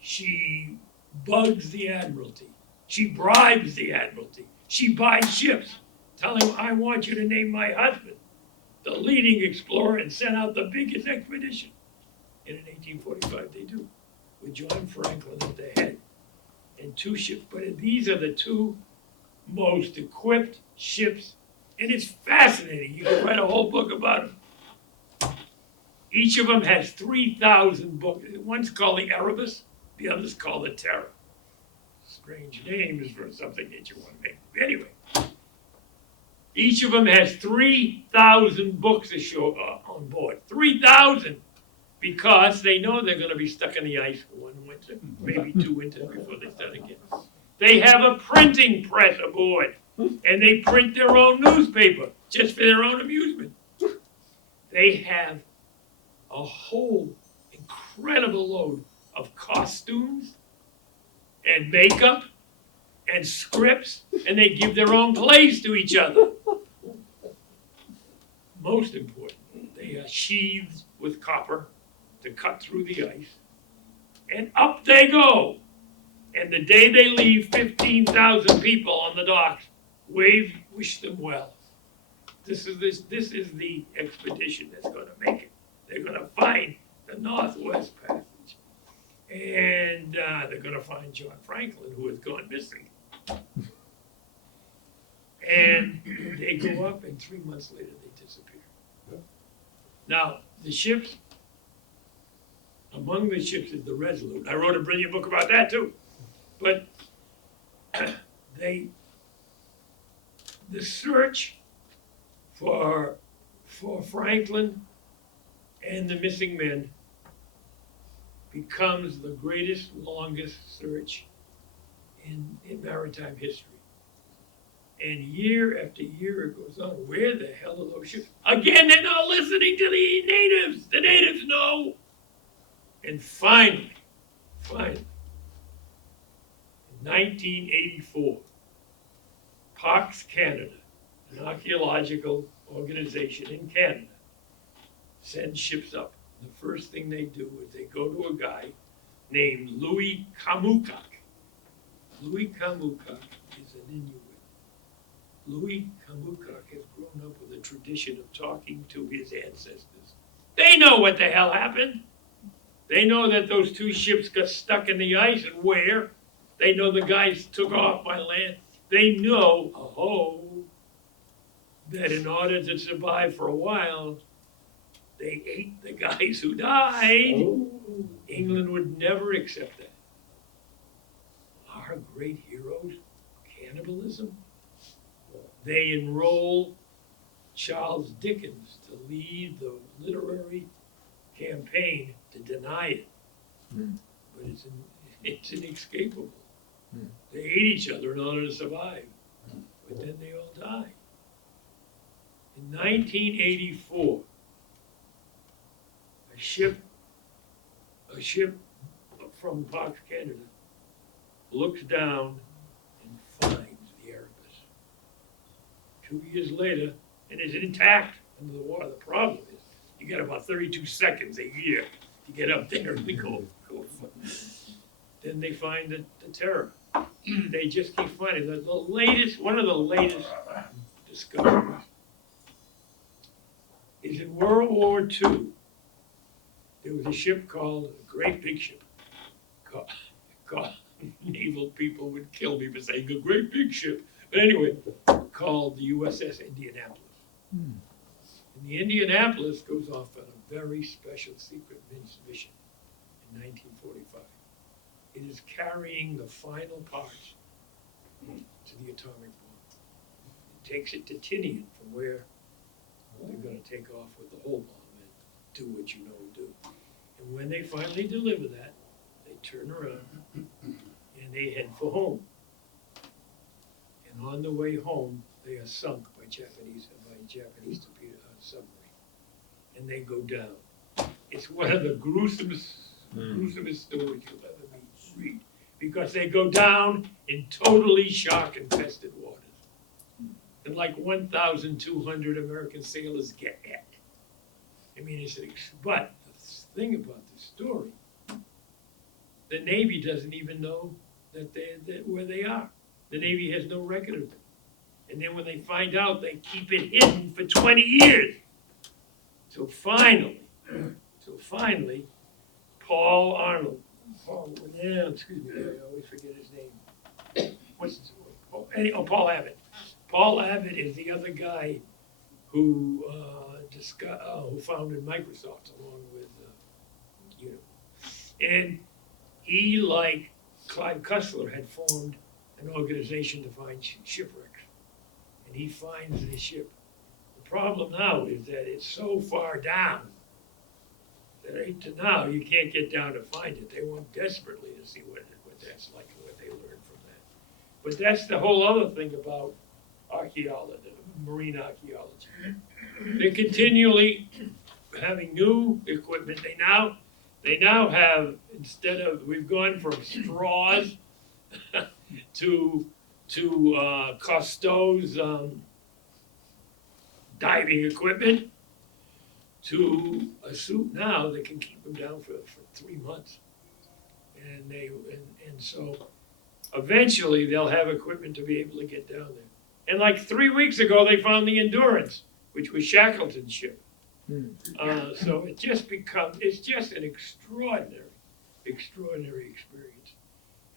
she bugs the Admiralty. She bribes the Admiralty. She buys ships, telling him, I want you to name my husband the leading explorer and send out the biggest expedition. And in 1845 they do, with John Franklin at the head and 2 ships. But these are the 2 most equipped ships, and it's fascinating. You can write a whole book about them. Each of them has 3,000 books. One's called the Erebus, the other's called the Terror. Strange names for something that you want to make. Anyway, each of them has 3,000 books on board. 3,000! Because they know they're going to be stuck in the ice for 1 winter, maybe 2 winters before they start again. They have a printing press aboard, and they print their own newspaper just for their own amusement. They have a whole incredible load of costumes and makeup and scripts, and they give their own plays to each other. Most important, they are sheathed with copper to cut through the ice, and up they go. And the day they leave, 15,000 people on the docks wish them well. This is the expedition that's going to make it. They're going to find the Northwest Passage, and they're going to find John Franklin, who has gone missing. And they go up, and 3 months later they disappear. Now, the ships, among the ships is the Resolute. I wrote a brilliant book about that too. But the search for Franklin and the missing men becomes the greatest, longest search in maritime history. And year after year it goes on. Where the hell are those ships? Again, they're not listening to the natives. The natives know. And finally, in 1984, Parks Canada, an archaeological organization in Canada, sends ships up. The first thing they do is they go to a guy named Louis Kamukak. Louis Kamukak is an Inuit. Louis Kamukak has grown up with a tradition of talking to his ancestors. They know what the hell happened. They know that those two ships got stuck in the ice and where. They know the guys took off by land. They know, that in order to survive for a while, they ate the guys who died. England would never accept that. Our great heroes, cannibalism. They enroll Charles Dickens to lead the literary campaign to deny it. But it's inescapable. They ate each other in order to survive. But then they all die. In 1984, a ship from Parks Canada looks down and finds the Erebus. 2 years later, and it's intact under the water. The problem is, you got about 32 seconds a year to get up there and go. Then they find the Terror. They just keep finding one of the latest discoveries is in World War II. There was a ship called, a great big ship, called naval people would kill me for saying a great big ship. But anyway, called the USS Indianapolis. And the Indianapolis goes off on a very special secret mission in 1945. It is carrying the final parts to the atomic bomb. It takes it to Tinian, from where they're going to take off with the whole bomb and do what you know to do. And when they finally deliver that, they turn around and they head for home. And on the way home, they are sunk by Japanese submarine, and they go down. It's one of the gruesomest stories you'll ever read, because they go down in totally shark-infested waters, and like 1,200 American sailors get at. I mean, but the thing about the story, the Navy doesn't even know that where they are. The Navy has no record of it. And then when they find out, they keep it hidden for 20 years. So finally, Paul Arnold, excuse me, I always forget his name. Paul Abbott. Paul Abbott is the other guy who founded Microsoft along with, and he, like Clive Cussler, had formed an organization to find shipwrecks. And he finds this ship. The problem now is that it's so far down that now you can't get down to find it. They want desperately to see what that's like and what they learned from that. But that's the whole other thing about archaeology, marine archaeology. They're continually having new equipment. They now have, we've gone from straws to Cousteau's diving equipment to a suit now that can keep them down for 3 months. And so eventually they'll have equipment to be able to get down there. And like 3 weeks ago, they found the Endurance, which was Shackleton's ship. So it's just an extraordinary experience.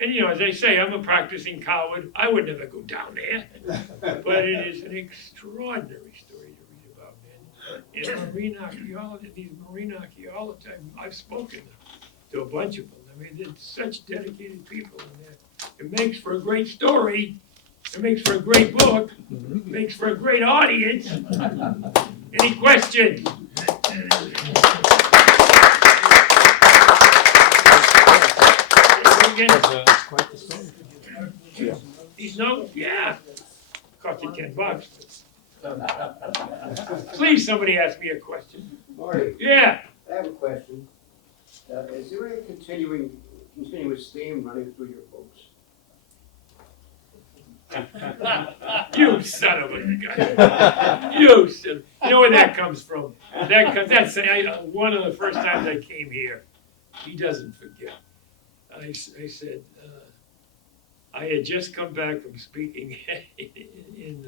And as I say, I'm a practicing coward. I would never go down there. But it is an extraordinary story to read about, man. And marine archaeologists, I've spoken to a bunch of them. I mean, they're such dedicated people in there. It makes for a great story, It makes for a great book, makes for a great audience. Any questions? That's quite the story. These notes, yeah. Cost you $10. Please, somebody ask me a question. Marty, Yeah. I have a question. Is there any continuous theme running through your books? You son of a gun. You son. You know where that comes from? That's one of the first times I came here. He doesn't forget. I said, I had just come back from speaking in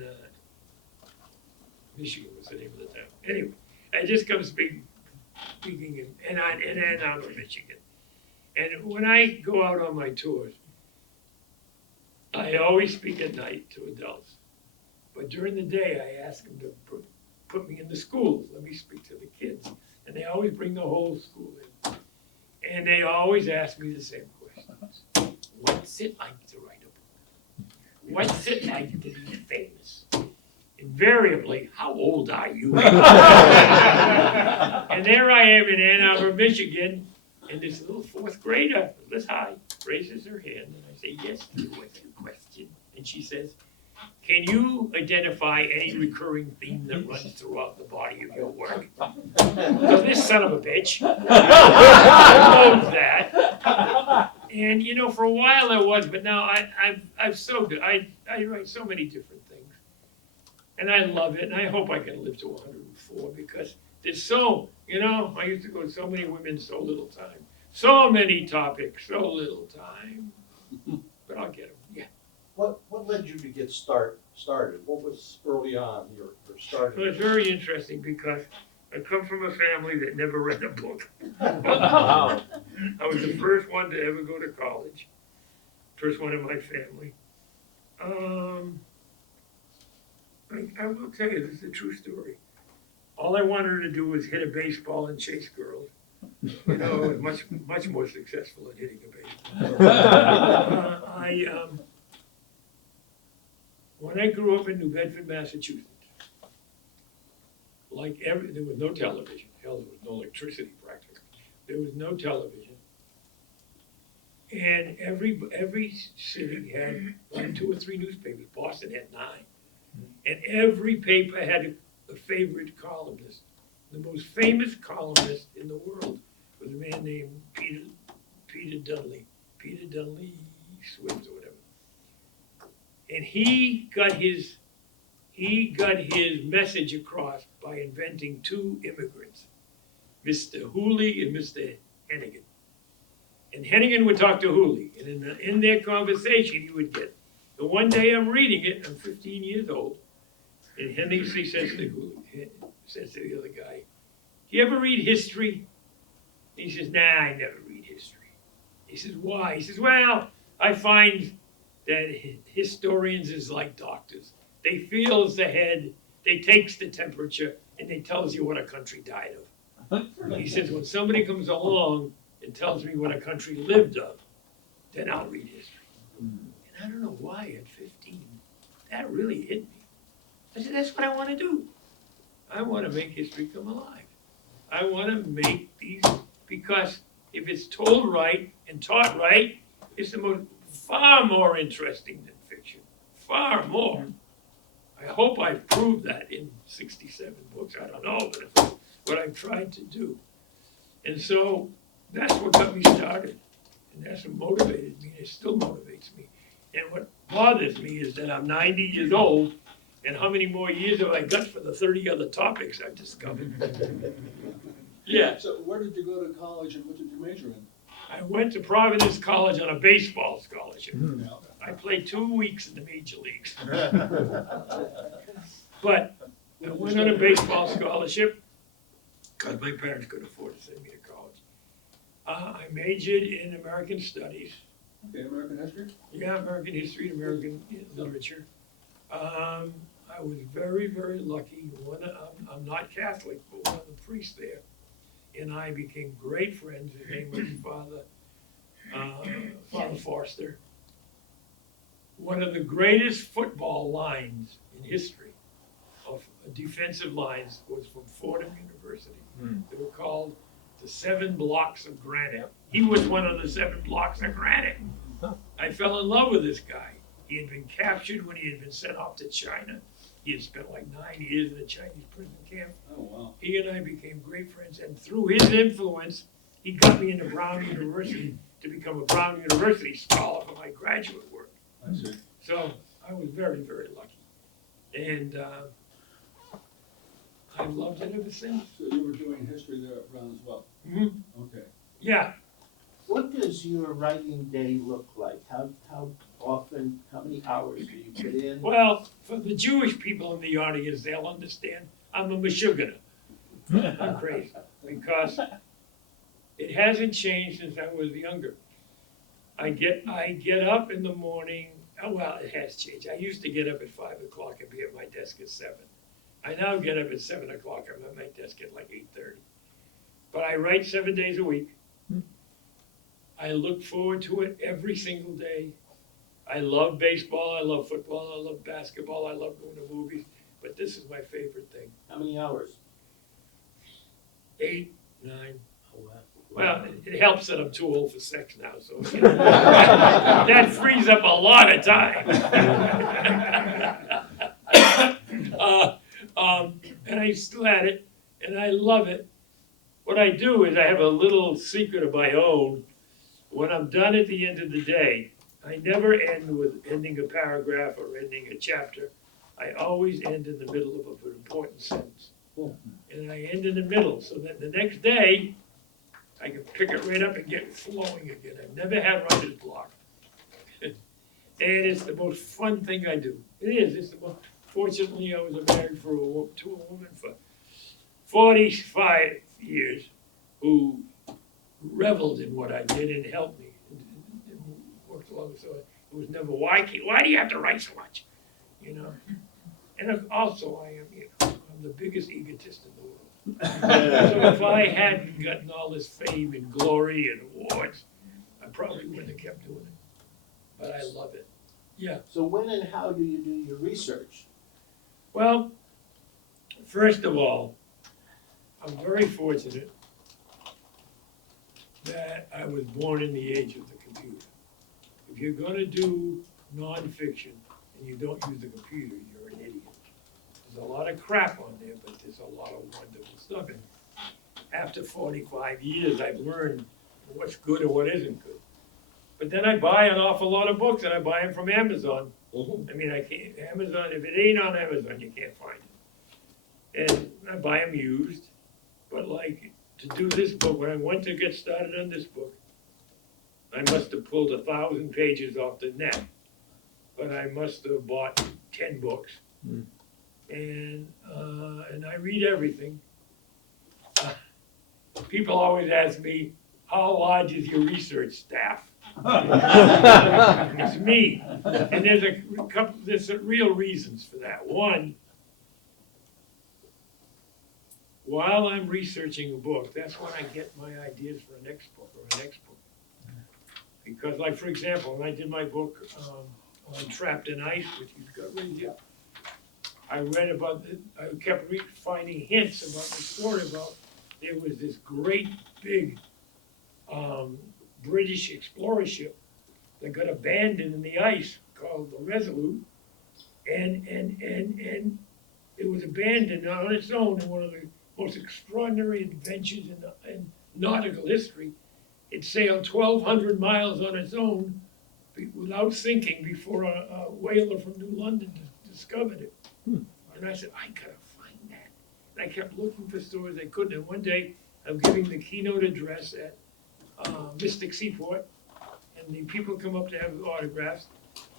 Michigan was the name of the town. Anyway, I had just come speaking in Ann Arbor, Michigan. And when I go out on my tours, I always speak at night to adults. But during the day, I ask them to put me in the schools. Let me speak to the kids. And they always bring the whole school in. And they always ask me the same questions. What's it like to write a book? What's it like to be famous? Invariably, how old are you? And there I am in Ann Arbor, Michigan, and this little fourth grader, this high, raises her hand, and I say, yes, what's your question? And she says, can you identify any recurring theme that runs throughout the body of your work? So this son of a bitch knows that. And you know, for a while there was, but now I write so many different things. And I love it, and I hope I can live to 104 because there's so, you know, I used to go to so many women, so little time. So many topics, so little time. But I'll get them, yeah. What led you to get started? What was early on your starting? Well, it's very interesting because I come from a family that never read a book. Wow. I was the first one to ever go to college. First one in my family. I will tell you, this is a true story. All I wanted to do was hit a baseball and chase girls. You know, I was much more successful at hitting a baseball. When I grew up in New Bedford, Massachusetts, there was no television. Hell, there was no electricity practically. There was no television. And every city had like 2 or 3 newspapers. Boston had 9. And every paper had a favorite columnist. The most famous columnist in the world was a man named Peter Dudley Swift or whatever. And he got his message across by inventing 2 immigrants, Mr. Hooley and Mr. Hennigan. And Hennigan would talk to Hooley, and in their conversation, he would get. And one day I'm reading it, I'm 15 years old, and Hennigan says to Hooley, says to the other guy, "You ever read history?" And he says, "Nah, I never read history." He says, "Why?" He says, "Well, I find that historians is like doctors. They feels the head, they takes the temperature, and they tells you what a country died of." He says, "When somebody comes along and tells me what a country lived of, then I'll read history." And I don't know why at 15, that really hit me. I said, that's what I want to do. I want to make history come alive. I want to make these, because if it's told right and taught right, it's far more interesting than fiction. Far more. I hope I've proved that in 67 books. I don't know, but it's what I've tried to do. And so that's what got me started. And that's what motivated me. It still motivates me. And what bothers me is that I'm 90 years old, and how many more years have I got for the 30 other topics I've discovered? Yeah. So where did you go to college and what did you major in? I went to Providence College on a baseball scholarship. I played 2 weeks in the major leagues. But I went on a baseball scholarship because my parents couldn't afford to send me to college. I majored in American Studies. Okay, American history? Yeah, American history and American literature. I was very, very lucky. I'm not Catholic, but one of the priests there and I became great friends. His name was Father Forster. one of the greatest football lines in history of defensive lines was from Fordham University. They were called the 7 blocks of granite. He was one of the 7 blocks of granite. I fell in love with this guy. He had been captured when he had been sent off to China. He had spent like 9 years in a Chinese prison camp. Oh, wow. He and I became great friends, and through his influence, he got me into Brown University to become a Brown University scholar for my graduate work. I see. So I was very, very lucky. And I've loved it ever since. So you were doing history there at Brown as well? Mhm. Okay. Yeah, What does your writing day look like? How often, how many hours do you put in? well, for the Jewish people in the audience, they'll understand I'm a Meshuggah. I'm crazy, because it hasn't changed since I was younger. I get up in the morning, well, it has changed. I used to get up at 5 o'clock and be at my desk at 7. I now get up at 7 o'clock, I'm at my desk at like 8:30. But I write 7 days a week. I look forward to it every single day. I love baseball, I love football, I love basketball, I love going to movies, but this is my favorite thing. How many hours? 8, 9. Oh, wow. Well, it helps that I'm too old for sex now, so that frees up a lot of time. And I'm still at it, and I love it. What I do is I have a little secret of my own. When I'm done at the end of the day, I never end with ending a paragraph or ending a chapter. I always end in the middle of an important sentence. And I end in the middle, so that the next day, I can pick it right up and get it flowing again. I've never had writer's block. And it's the most fun thing I do. It is, it's the most, fortunately, I was married to a woman for 45 years who reveled in what I did and helped me and worked along. So it was never, why do you have to write so much? You know? And also I am, I'm the biggest egotist in the world. So if I hadn't gotten all this fame and glory and awards, I probably wouldn't have kept doing it. But I love it. Yeah. So when and how do you do your research? Well, first of all, I'm very fortunate that I was born in the age of the computer. If you're gonna do nonfiction and you don't use the computer, you're an idiot. There's a lot of crap on there, but there's a lot of wonderful stuff. And after 45 years, I've learned what's good and what isn't good. But then I buy an awful lot of books, and I buy them from Amazon. I mean, I can't, Amazon, if it ain't on Amazon, you can't find it. And I buy them used, but like, to do this book, when I went to get started on this book, I must have pulled 1,000 pages off the net, but I must have bought 10 books. And I read everything. People always ask me, how large is your research staff? It's me. And there's real reasons for that. One, while I'm researching a book, that's when I get my ideas for a next book or a next book. Because, like, for example, when I did my book on Trapped in Ice, which you've got right here, I read about it, I kept finding hints about the story about there was this great big British explorer ship that got abandoned in the ice called the Resolute, and it was abandoned on its own in one of the most extraordinary adventures in nautical history. It sailed 1,200 miles on its own without sinking before a whaler from New London discovered it. And I said, I gotta find that. And I kept looking for stories I couldn't. And one day, I'm giving the keynote address at Mystic Seaport, and the people come up to have autographs.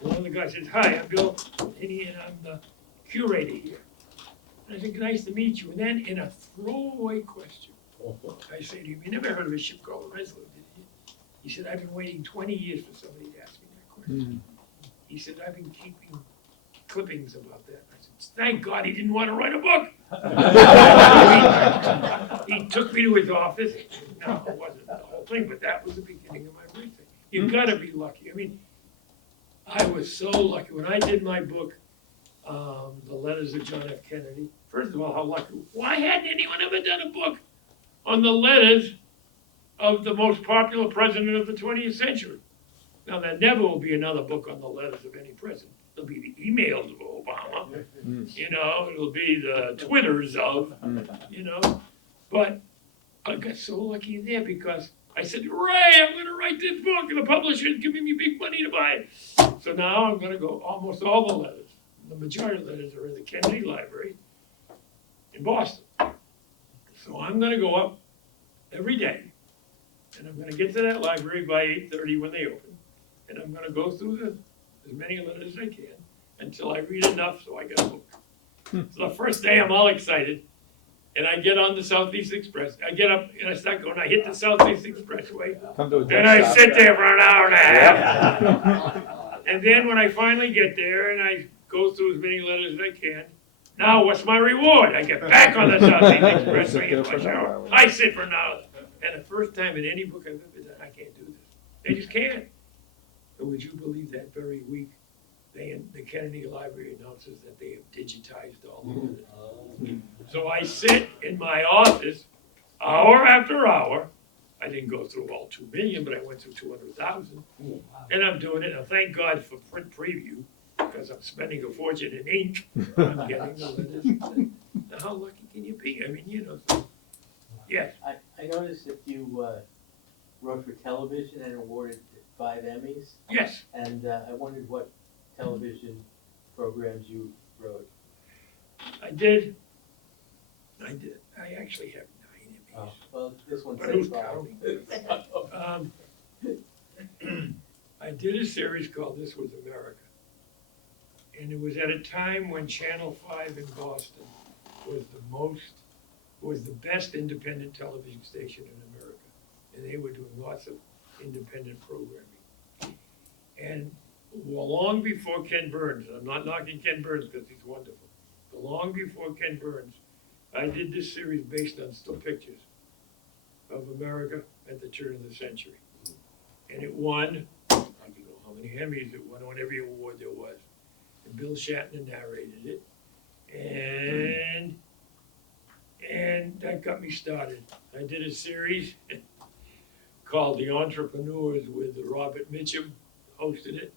And one of the guys says, hi, I'm Bill Hinney, and I'm the curator here. And I said, nice to meet you. And then in a throwaway question, I say to him, you never heard of a ship called the Resolute, did you? He said, I've been waiting 20 years for somebody to ask me that question. He said, I've been keeping clippings about that. I said, thank God he didn't want to write a book. He took me to his office. No, it wasn't the whole thing, but that was the beginning of my research. You've got to be lucky. I mean, I was so lucky, when I did my book, The Letters of John F. Kennedy, first of all, how lucky, why hadn't anyone ever done a book on the letters of the most popular president of the 20th century? Now, there never will be another book on the letters of any president. There'll be the emails of Obama, you know, it'll be the Twitters of, you know, but I got so lucky there because I said, Ray, I'm gonna write this book, and the publisher's giving me big money to buy it. So now I'm gonna go, almost all the letters, the majority of the letters are in the Kennedy Library in Boston. So I'm gonna go up every day, and I'm gonna get to that library by 8:30 when they open. And I'm gonna go through as many letters as I can until I read enough so I get a book. So the first day I'm all excited, and I get on the Southeast Express. I get up and I start going, I hit the Southeast Expressway, Come to a and I desktop. sit there for an hour and a half. And then when I finally get there and I go through as many letters as I can, now what's my reward? I get back on the Southeast Expressway in my shower. I sit for an hour. And the first time in any book I've ever done, I can't do this. They just can't. So would you believe that very week, the Kennedy Library announces that they have digitized all of it. So I sit in my office, hour after hour. I didn't go through all 2 million, but I went through 200,000. And I'm doing it, and thank God for print preview, because I'm spending a fortune in ink. I'm getting the letters. Now, how lucky can you be? I mean, you know, so, yes. I noticed that you wrote for television and awarded 5 Emmys, Yes, and I wondered what television programs you wrote. I did. I actually have 9 Emmys. Oh, well, this one But says who's 5. counting? I did a series called This Was America. And it was at a time when Channel 5 in Boston was the best independent television station in America. And they were doing lots of independent programming. And long before Ken Burns, and I'm not knocking Ken Burns because he's wonderful, but long before Ken Burns, I did this series based on still pictures of America at the turn of the century. And it won, I don't know how many Emmys it won, every award there was. And Bill Shatner narrated it. And that got me started. I did a series called The Entrepreneurs with Robert Mitchum, hosted it.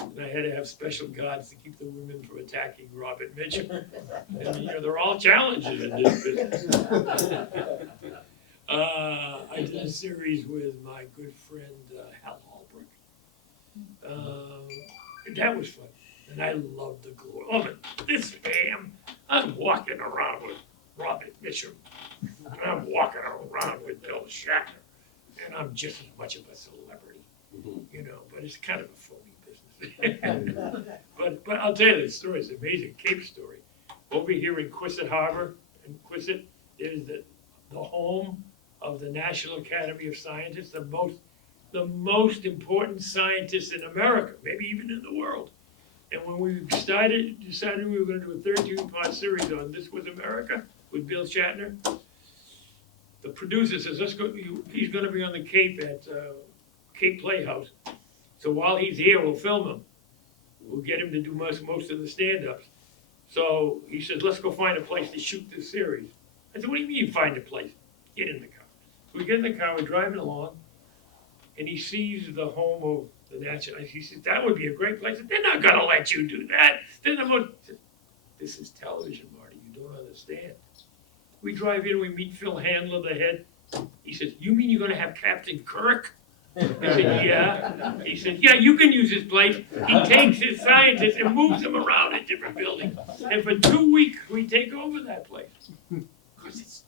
And I had to have special guards to keep the women from attacking Robert Mitchum. And, you know, they're all challenges in this business. I did a series with my good friend Hal Holbrook. That was fun. And I loved the glory. Oh, but this ham, I'm walking around with Robert Mitchum. And I'm walking around with Bill Shatner. And I'm just as much of a celebrity, you know, but it's kind of a phony business. but I'll tell you, the story is amazing. Cape story. Over here in Quissit Harbor, in Quissit, there's the home of the National Academy of Scientists, the most important scientists in America, maybe even in the world. And when we decided we were going to do a 13-part series on This Was America with Bill Shatner, the producer says, let's go. He's going to be on the Cape at Cape Playhouse. So while he's here, we'll film him. We'll get him to do most of the stand-ups. So he says, let's go find a place to shoot this series. I said, what do you mean find a place? Get in the car. So we get in the car, we're driving along, and he sees the home of the National. He says, that would be a great place. They're not going to let you do that. They're not going to. This is television, Marty. You don't understand. We drive in, we meet Phil Handler, the head. He says, you mean you're going to have Captain Kirk? I said, yeah. He said, yeah, you can use his place. He takes his scientists and moves them around in different buildings. And for 2 weeks, we take over that place. Because it's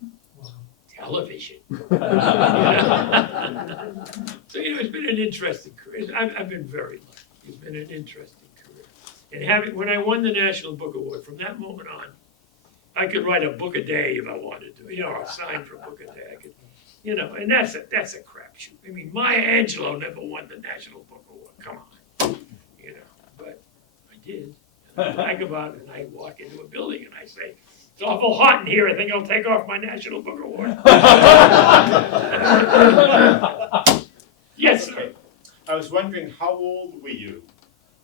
television. So, you know, it's been an interesting career. I've been very lucky. It's been an interesting career. And when I won the National Book Award, from that moment on, I could write a book a day if I wanted to, you know, or sign for a book a day. I could, you know, and that's a crapshoot. I mean, Maya Angelou never won the National Book Award. Come on, you know, but I did. And I brag about it, and I walk into a building and I say, it's awful hot in here. I think I'll take off my National Book Award. Yes, sir. I was wondering, how old were you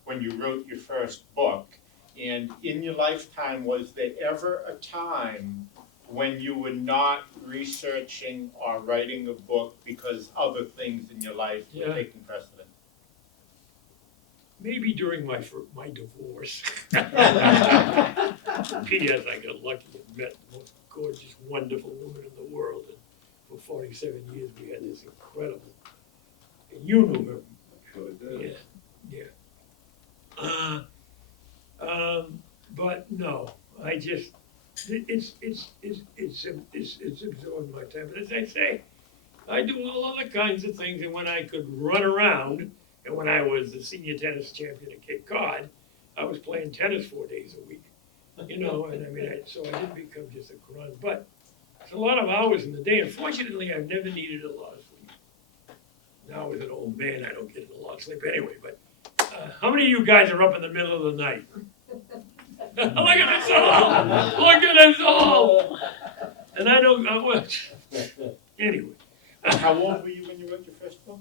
when you wrote your first book? And in your lifetime, was there ever a time when you were not researching or writing a book because other things in your life were Yeah. taking precedent? Maybe during my divorce. P.S. I got lucky and met the most gorgeous, wonderful woman in the world. And for 47 years, we had this incredible, and you knew her. Sure did. Yeah. But no, I just, it's absorbing my time. But as I say, I do all other kinds of things, and when I could run around, and when I was the senior tennis champion at Cape Cod, I was playing tennis 4 days a week, you know, and I mean, so I didn't become just a grunt, but it's a lot of hours in the day, and fortunately, I've never needed a lot of sleep. Now as an old man, I don't get a lot of sleep anyway, but how many of you guys are up in the middle of the night? Look at this all! Look at this all! And I don't, anyway. How old were you when you wrote your first book?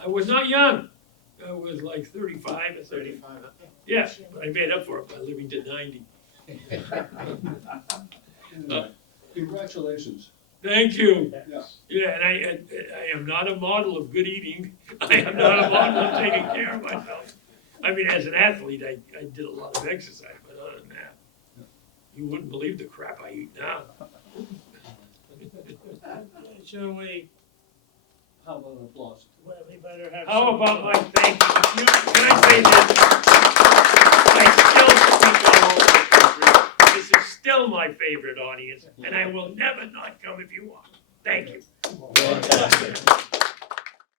I was not young. I was like 35 or 30. 35, okay. Yeah, but I made up for it by living to 90. Congratulations. Thank you. Yeah. Yeah, and I am not a model of good eating. I am not a model of taking care of myself. I mean, as an athlete, I did a lot of exercise, but other than that, you wouldn't believe the crap I eat now. Shall we, How about an applause? well, we better have. How some- about my thank you? Can I say this? I still speak all over. This is still my favorite audience, and I will never not come if you want. Thank you.